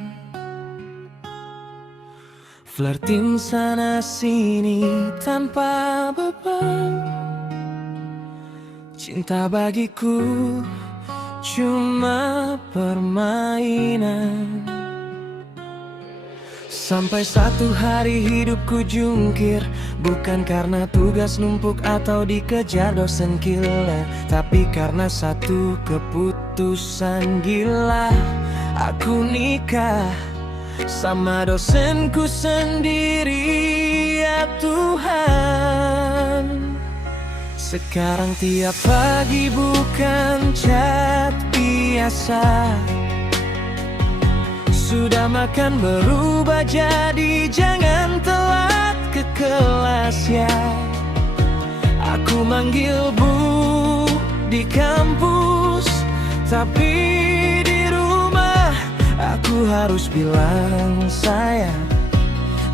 flirting sana sini tanpa beban. Cinta bagiku cuma permainan. Sampai satu hari hidupku jungkir, bukan karena tugas numpuk atau dikejar dosen gila, tapi karena satu keputusan gila. Aku nikah sama dosenku sendiri, ya Tuhan. Sekarang tiap pagi bukan chat biasa, sudah makan berubah jadi jangan telat ke kelas ya. Aku manggil Bu di kampus, tapi di rumah aku harus bilang sayang.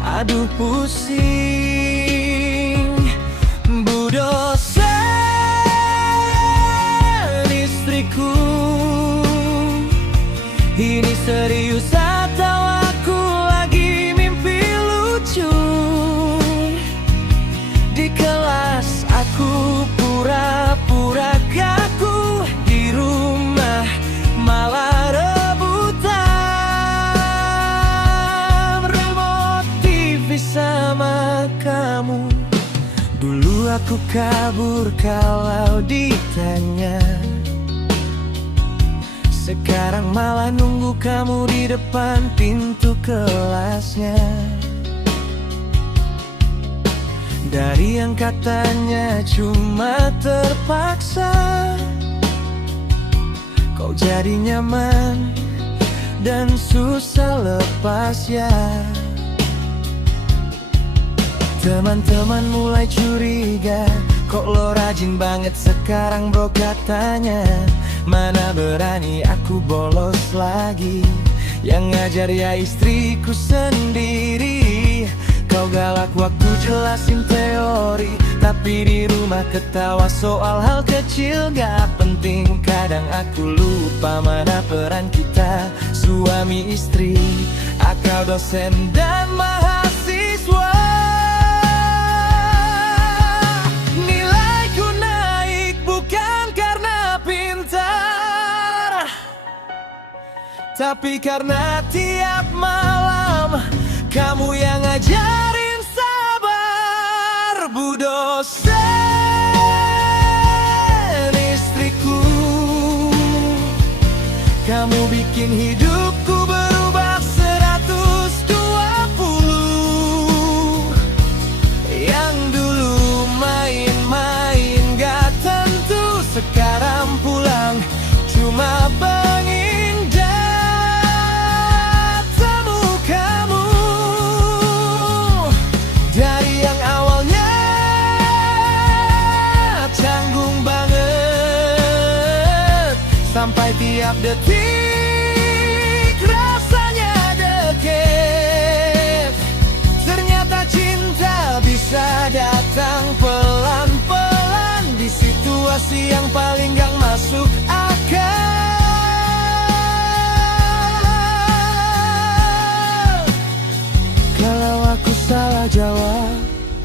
Aduh pusing, Bu dosen, istriku. Ini serius atau aku lagi mimpi lucu? Di kelas aku pura-pura kaku, di rumah malah rebutan remote TV sama kamu. Dulu aku kabur kalau ditanya, sekarang malah nunggu kamu di depan pintu kelasnya. Dari yang katanya cuma terpaksa, kau jadi nyaman dan susah lepas ya. Teman-teman mulai curiga, kok lo rajin banget sekarang bro katanya. Mana berani aku bolos lagi, yang ngajar ya istriku sendiri. Kau galak waktu jelasin teori, tapi di rumah ketawa soal hal kecil gak penting. Kadang aku lupa mana peran kita, suami istri, akal dosen dan mahasiswa. Nilaiku naik bukan karena pintar, tapi karena tiap malam kamu yang ngajarin sabar. Bu dosen, istriku, kamu bikin hidupku berubah 120. Yang dulu main-main gak tentu, sekarang pulang cuma mengingat temu kamu. Dari yang awalnya canggung banget, sampai tiap detik rasanya deket. Ternyata cinta bisa datang pelan-pelan di situasi yang paling gak masuk akal.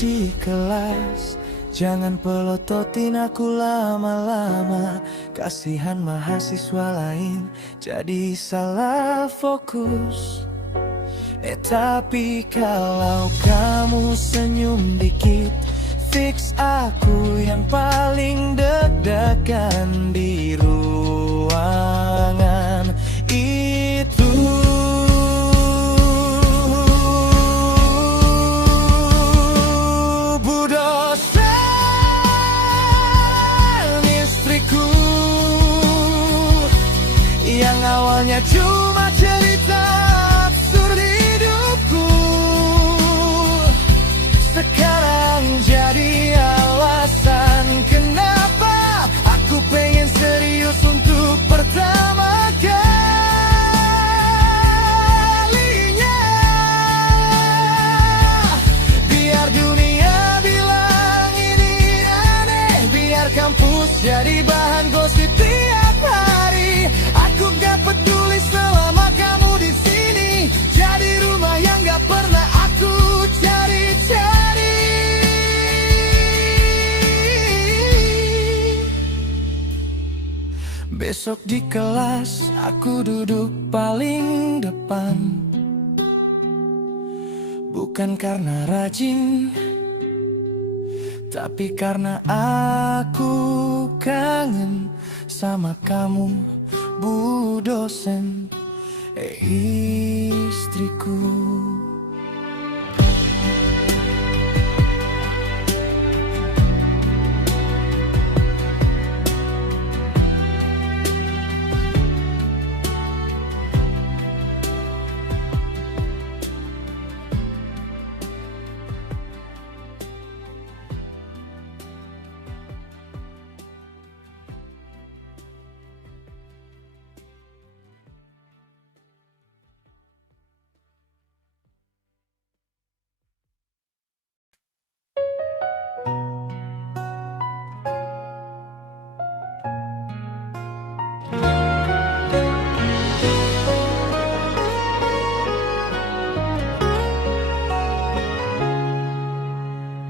di kelas, jangan pelototin aku lama-lama. Kasihan mahasiswa lain jadi salah fokus. Tapi kalau kamu senyum dikit, fix aku yang paling deg-degan di ruangan itu. Bu dosen istriku yang awalnya cuma cerita absurd hidupku, sekarang jadi alasan kenapa aku pengen serius untuk pertama kalinya. Biar dunia bilang ini aneh, biar kampus jadi bahan gosip tiap hari, aku gak peduli selama kamu di sini. Jadi rumah yang gak pernah aku cari-cari. Besok di kelas aku duduk paling depan, bukan karena rajin, tapi karena aku kangen sama kamu, Bu dosen istriku.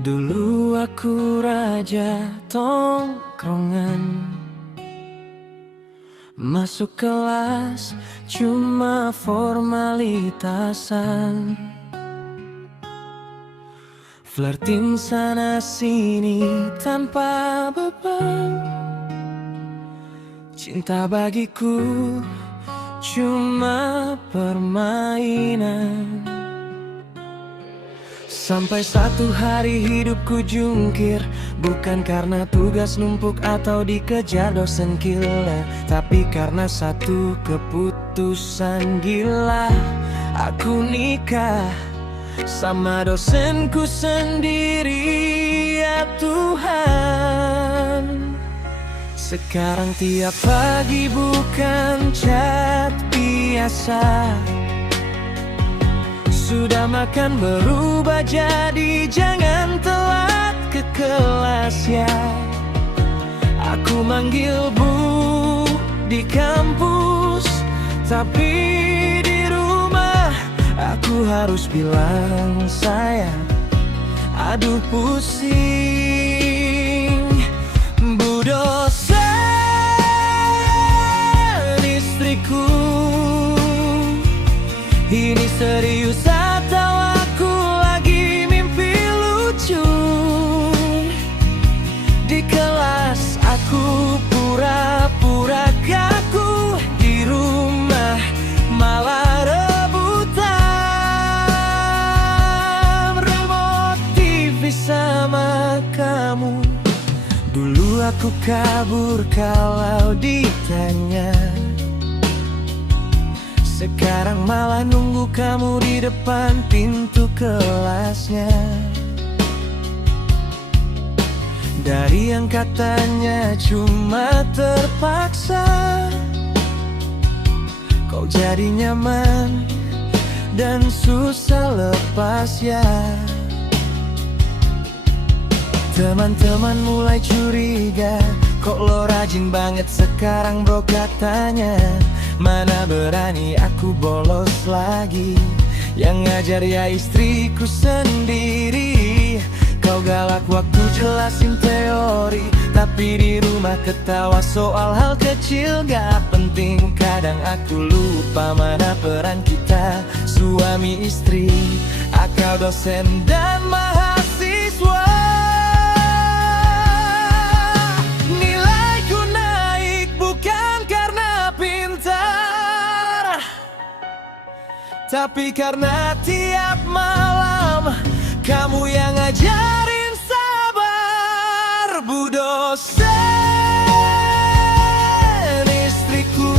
Dulu aku raja tongkrongan, masuk kelas cuma formalitasan, flirting sana sini tanpa beban. Cinta bagiku cuma permainan. Sampai satu hari hidupku jungkir, bukan karena tugas numpuk atau dikejar dosen gila, tapi karena satu keputusan gila. Aku nikah sama dosenku sendiri, ya Tuhan. Sekarang tiap pagi bukan chat biasa, sudah makan berubah jadi jangan telat ke kelas ya. Aku manggil Bu di kampus, tapi di rumah aku harus bilang sayang. Aduh pusing. Bu dosen istriku, ini serius atau aku lagi mimpi lucu? Di kelas aku pura-pura kaku, di rumah malah rebutan remote TV sama kamu. Dulu aku kabur kalau ditanya, sekarang malah nunggu kamu di depan pintu kelasnya. Dari yang katanya cuma terpaksa, kau jadi nyaman dan susah lepas ya. Teman-teman mulai curiga, kok lo rajin banget sekarang bro katanya. Mana berani aku bolos lagi, yang ngajar ya istriku sendiri. Kau Ditolak waktu jelasin teori, tapi di rumah ketawa soal hal kecil gak penting. Kadang aku lupa mana peran kita, suami istri, akal dosen dan mahasiswa. Nilaiku naik bukan karena pintar, tapi karena tiap malam kamu yang ngajarin sabar. Bu dosen, istriku,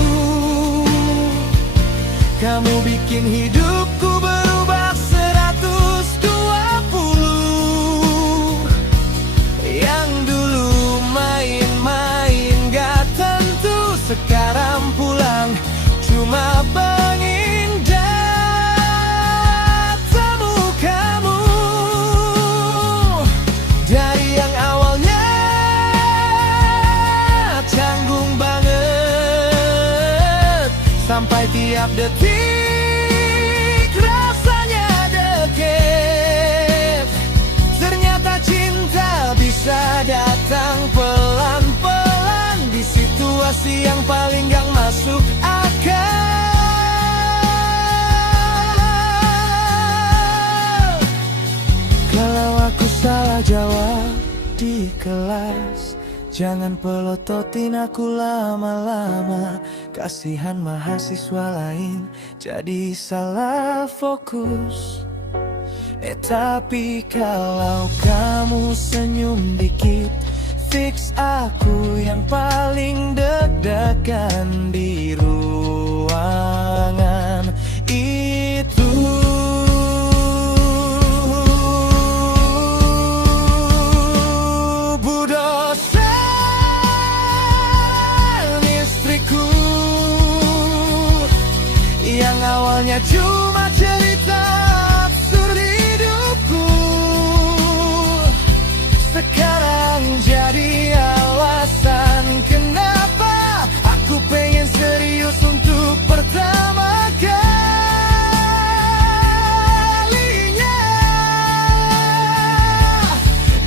kamu bikin hidupku berubah 120. Yang dulu main-main gak tentu, sekarang pulang cuma pengindah temu kamu. Dari yang awalnya canggung banget, sampai tiap detik rasanya deket. Ternyata cinta bisa datang pelan-pelan di situasi yang paling gak masuk akal. Kalau aku salah jawab di kelas, jangan pelototin aku lama-lama. Kasihan mahasiswa lain jadi salah fokus. Tapi kalau kamu senyum dikit, fix aku yang paling deg-degan di ruangan itu. Bu dosen, istriku, yang awalnya cuma cerita absurd hidupku, sekarang jadi alasan kenapa aku pengen serius untuk pertama kalinya.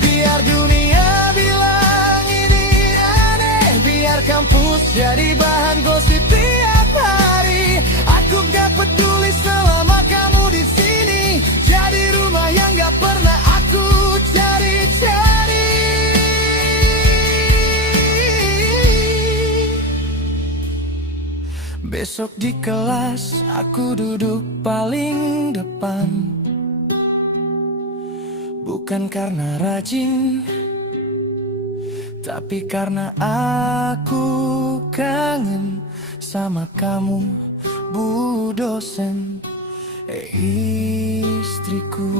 Biar dunia bilang ini aneh, biar kampus jadi bahan gosip tiap hari, aku gak peduli selama kamu di sini. Jadi rumah yang gak pernah aku cari-cari. Besok di kelas aku duduk paling depan, bukan karena rajin, tapi karena aku kangen sama kamu, Bu dosen, istriku.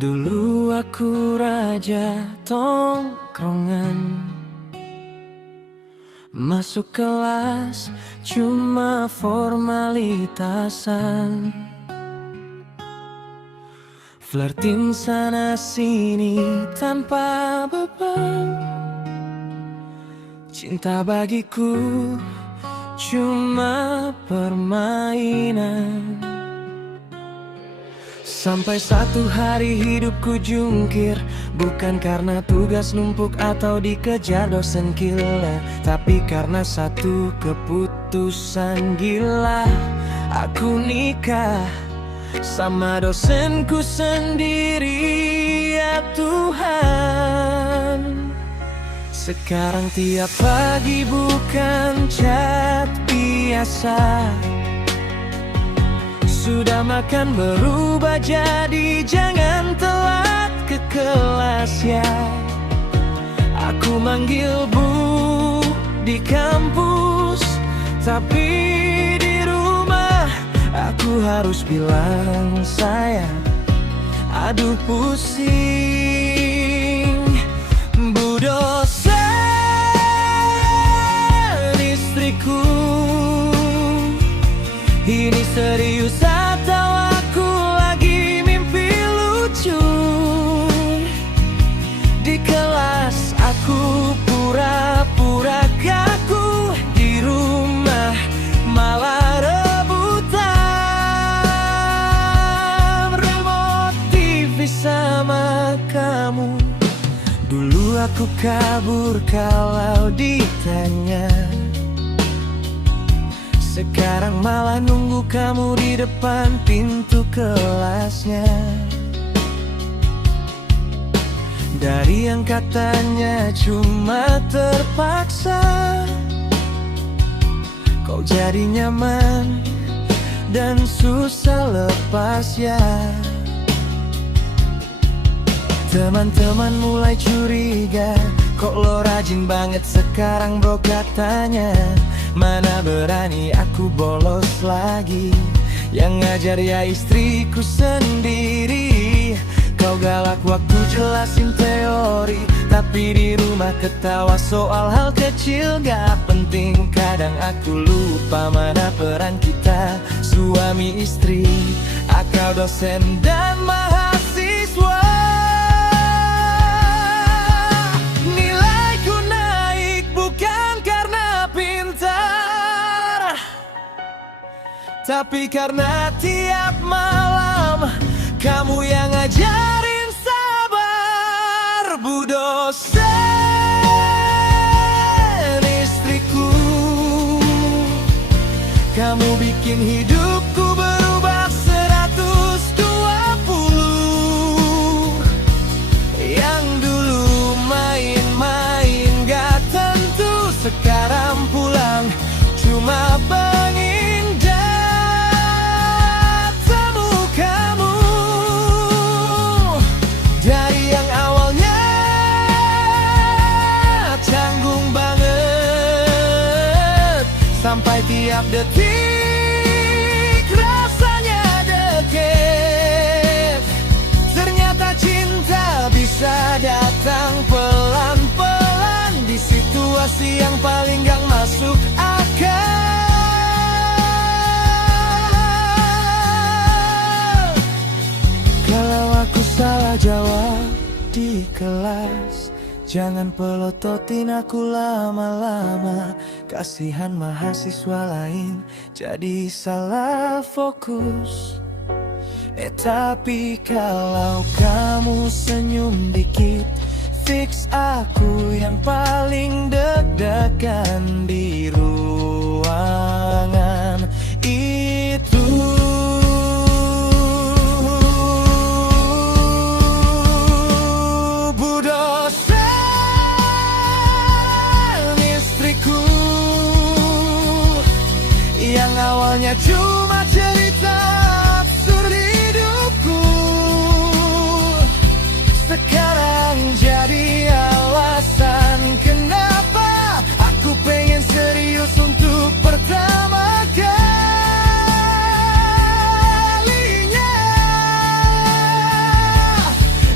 Dulu aku raja tongkrongan, masuk kelas cuma formalitasan, flirting sana sini tanpa beban. Cinta bagiku cuma permainan. Sampai satu hari hidupku jungkir, bukan karena tugas numpuk atau dikejar dosen gila, tapi karena satu keputusan gila. Aku nikah sama dosenku sendiri, ya Tuhan. Sekarang tiap pagi bukan chat biasa, Sudah makan berubah jadi jangan telat ke kelas ya. Aku manggil bu di kampus, tapi di rumah aku harus bilang sayang. Aduh pusing, bu dosen istriku. Ini serius atau aku lagi mimpi lucu? Di kelas aku pura-pura kaku, di rumah malah rebutan remote TV sama kamu. Dulu aku kabur kalau ditanya, sekarang malah nunggu kamu di depan pintu kelasnya. Dari yang katanya cuma terpaksa, kau jadi nyaman dan susah lepas ya. Teman-teman mulai curiga, kok lo rajin banget sekarang bro katanya. Mana berani aku bolos lagi, yang ngajar ya istriku sendiri. Kau galak waktu jelasin teori, tapi di rumah ketawa soal hal kecil gak penting. Kadang aku lupa mana peran kita, suami istri, akal dosen dan mahasiswa. Nilaiku naik bukan karena pintar, tapi karena tiap malam kamu yang ngajarin sabar. Bu dosen istriku, kamu bikin hidupku berubah 120. Yang dulu main-main gak tentu, sekarang pulang cuma pengindah temu kamu. Dari yang awalnya canggung banget, sampai tiap detik rasanya deket. Ternyata cinta bisa datang pelan-pelan di situasi yang paling gak masuk akal. Kalau aku salah jawab di kelas, jangan pelototin aku lama-lama. Kasihan mahasiswa lain jadi salah fokus. Tapi kalau kamu senyum dikit, fix aku yang paling deg-degan di ruangan itu. Bu dosen istriku, yang awalnya cuma cerita absurd hidupku, sekarang jadi alasan kenapa aku pengen serius untuk pertama kalinya.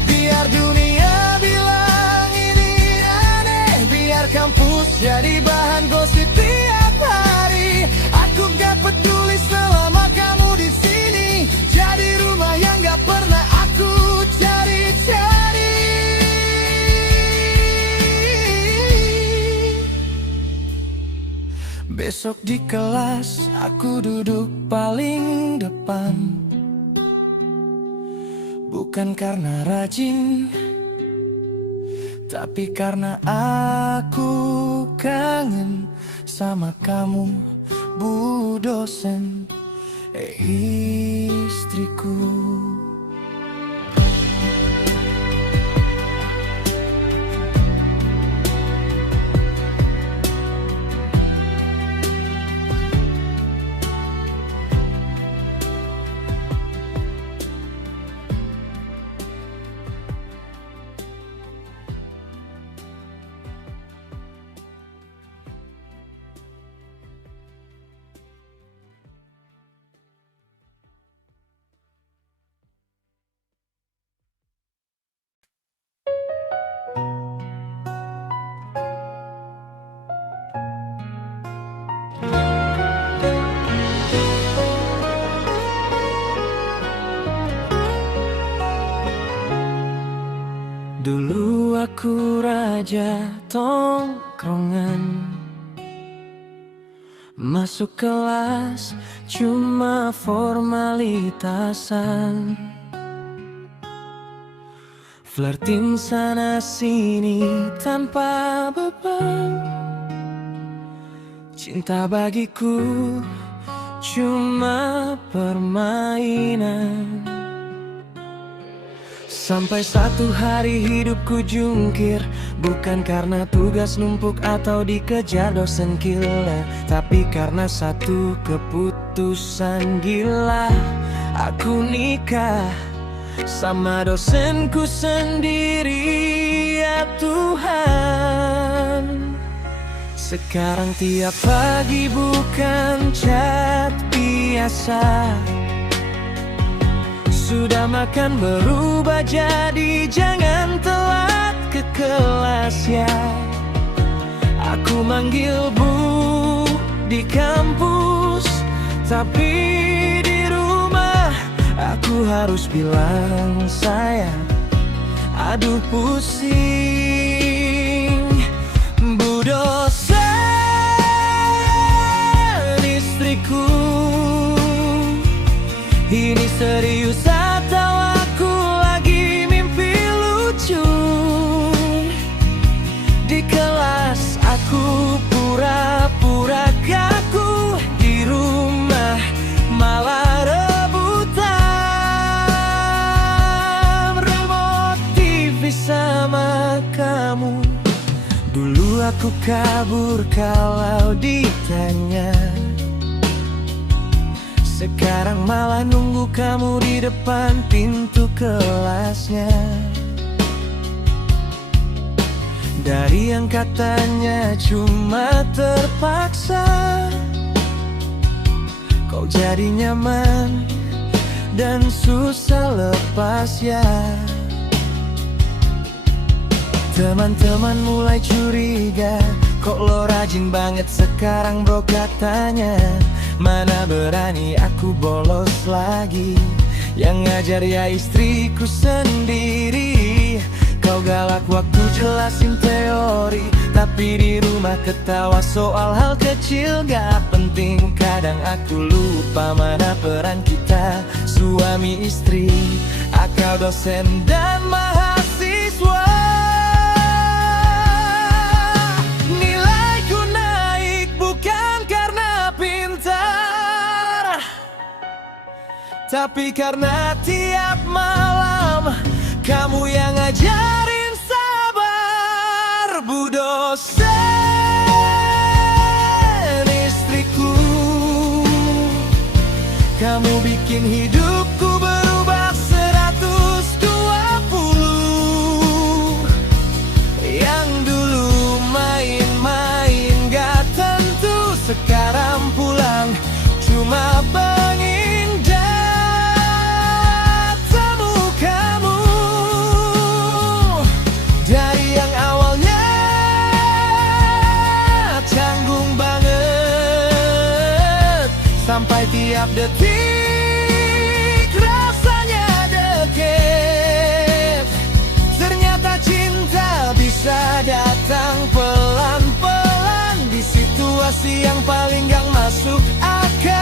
Biar dunia bilang ini aneh, biar kampus jadi bahan gosip tiap hari, aku gak peduli selama kamu di sini. Jadi rumah yang gak pernah aku cari-cari. Besok di kelas aku duduk paling depan, bukan karena rajin, tapi karena aku kangen sama kamu, Bu dosen istriku. Dulu aku raja tongkrongan, masuk kelas cuma formalitasan, flirting sana sini tanpa beban. Cinta bagiku cuma permainan. Sampai satu hari hidupku jungkir, bukan karena tugas numpuk atau dikejar dosen gila, tapi karena satu keputusan gila. Aku nikah sama dosenku sendiri, ya Tuhan. Sekarang tiap pagi bukan chat biasa, sudah makan berubah jadi jangan telat ke kelas ya. Aku manggil bu di kampus, tapi di rumah aku harus bilang sayang. Aduh pusing. Bu dosen istriku, ini serius atau aku lagi mimpi lucu? Di kelas aku pura-pura kaku, di rumah malah rebutan remote TV sama kamu. Dulu aku kabur kalau ditanya, sekarang malah nunggu kamu di depan pintu kelasnya. Dari yang katanya cuma terpaksa, kau jadi nyaman dan susah lepas ya. Teman-teman mulai curiga, kok lo rajin banget sekarang bro katanya. Mana berani aku bolos lagi, yang ngajar ya istriku sendiri. Kau galak waktu jelasin teori, tapi di rumah ketawa soal hal kecil gak penting. Kadang aku lupa mana peran kita, suami istri, akal dosen dan mahasiswa. Nilaiku naik bukan karena pintar, tapi karena tiap malam kamu yang ngajarin sabar. Bu dosen istriku, kamu bikin hidupku berubah 120. Yang dulu main-main gak tentu, sekarang pulang cuma pengindah temu kamu. Dari yang awalnya canggung banget, sampai tiap detik rasanya deket. Ternyata cinta bisa datang pelan-pelan di situasi yang paling gak masuk akal.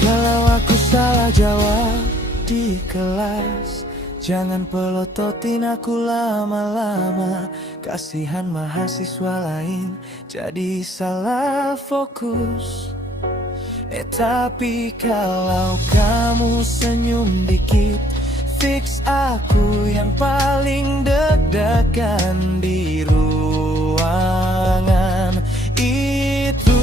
Kalau aku salah jawab di kelas, jangan pelototin aku lama-lama. Kasihan mahasiswa lain jadi salah fokus. Tapi kalau kamu senyum dikit, fix aku yang paling deg-degan di ruangan itu.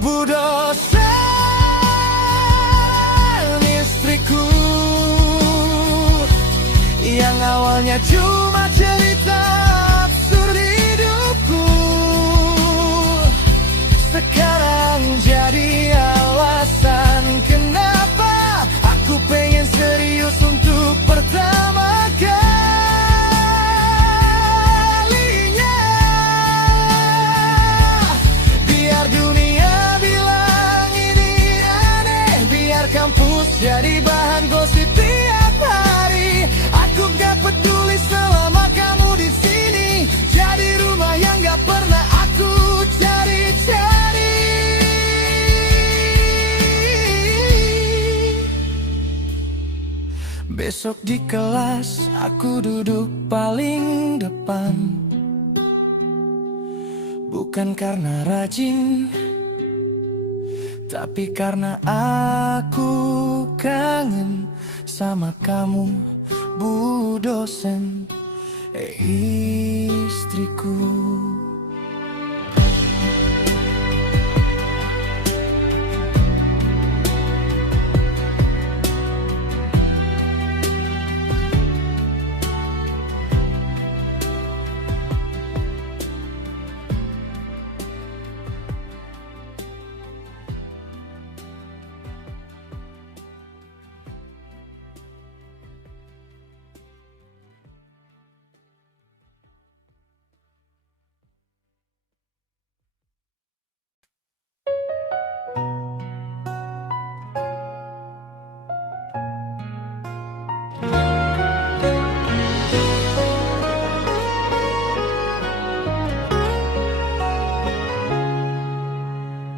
Bu dosen istriku, yang awalnya cuma cerita absurd hidupku, sekarang jadi alasan kenapa aku pengen serius untuk pertama. Besok di kelas aku duduk paling depan. Bukan karena rajin, tapi karena aku kangen sama kamu, Bu dosen, istriku.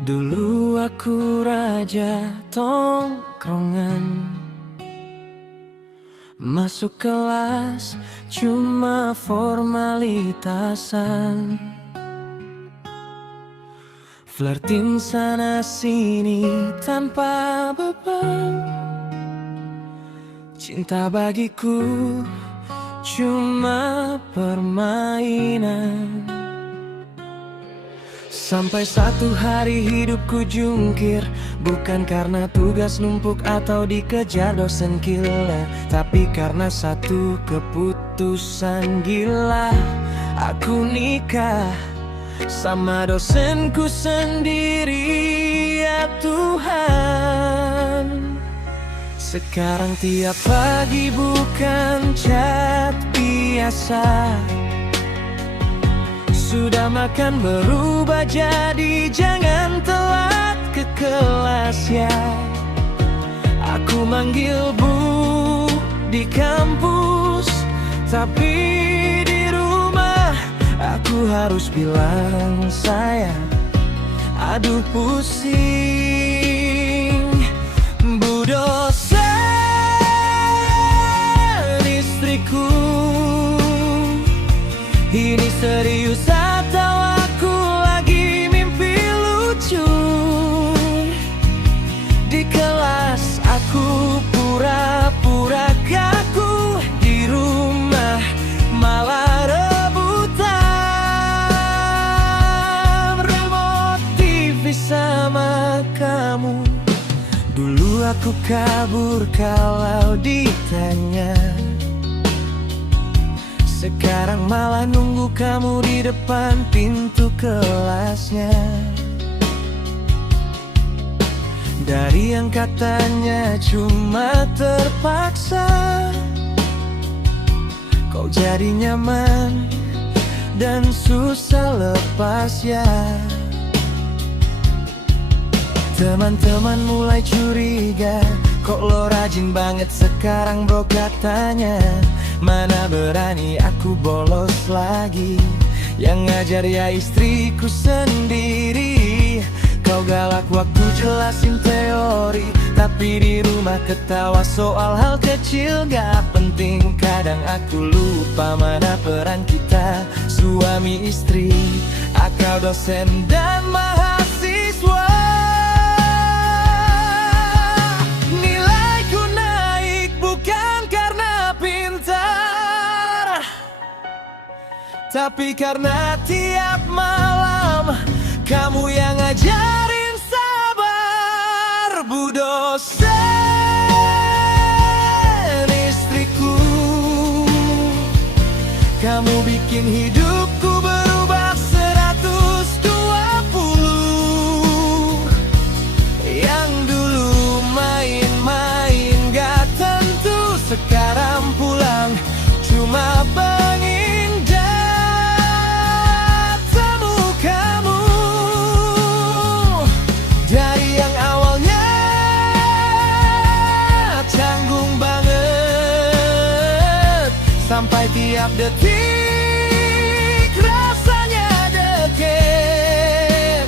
Dulu aku raja tongkrongan, masuk kelas cuma formalitasan, flirting sana sini tanpa beban. Cinta bagiku cuma permainan. Sampai satu hari hidupku jungkir, bukan karena tugas numpuk atau dikejar dosen gila, tapi karena satu keputusan gila. Aku nikah sama dosenku sendiri, ya Tuhan. Sekarang tiap pagi bukan chat biasa, sudah makan berubah jadi jangan telat ke kelas ya. Aku manggil Bu di kampus, tapi di rumah aku harus bilang sayang. Aduh pusing, Bu dosen, istriku. Ini serius atau aku lagi mimpi lucu? Di kelas aku pura-pura kaku, di rumah malah rebutan remote TV sama kamu. Dulu aku kabur kalau ditanya, sekarang malah nunggu kamu di depan pintu kelasnya. Dari yang katanya cuma terpaksa, kau jadi nyaman dan susah lepas ya. Teman-teman mulai curiga, kok lo rajin banget sekarang bro katanya. Mana berani aku bolos lagi, yang ngajar ya istriku sendiri. Kau galak waktu jelasin teori, tapi di rumah ketawa soal hal kecil gak penting. Kadang aku lupa mana peran kita, suami istri, akal dosen dan mahasiswa. Nilaiku naik bukan karena pintar, tapi karena tiap malam kamu yang ngajarin sabar. Bu dosen, istriku, kamu bikin hidupku berubah 120. Yang dulu main-main gak tentu, sekarang pulang cuma pengindah temu kamu. Dari yang awalnya canggung banget, sampai tiap detik rasanya deket.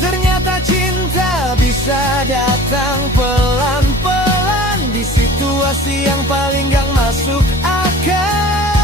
Ternyata cinta bisa datang pelan-pelan di situasi masih yang paling gak masuk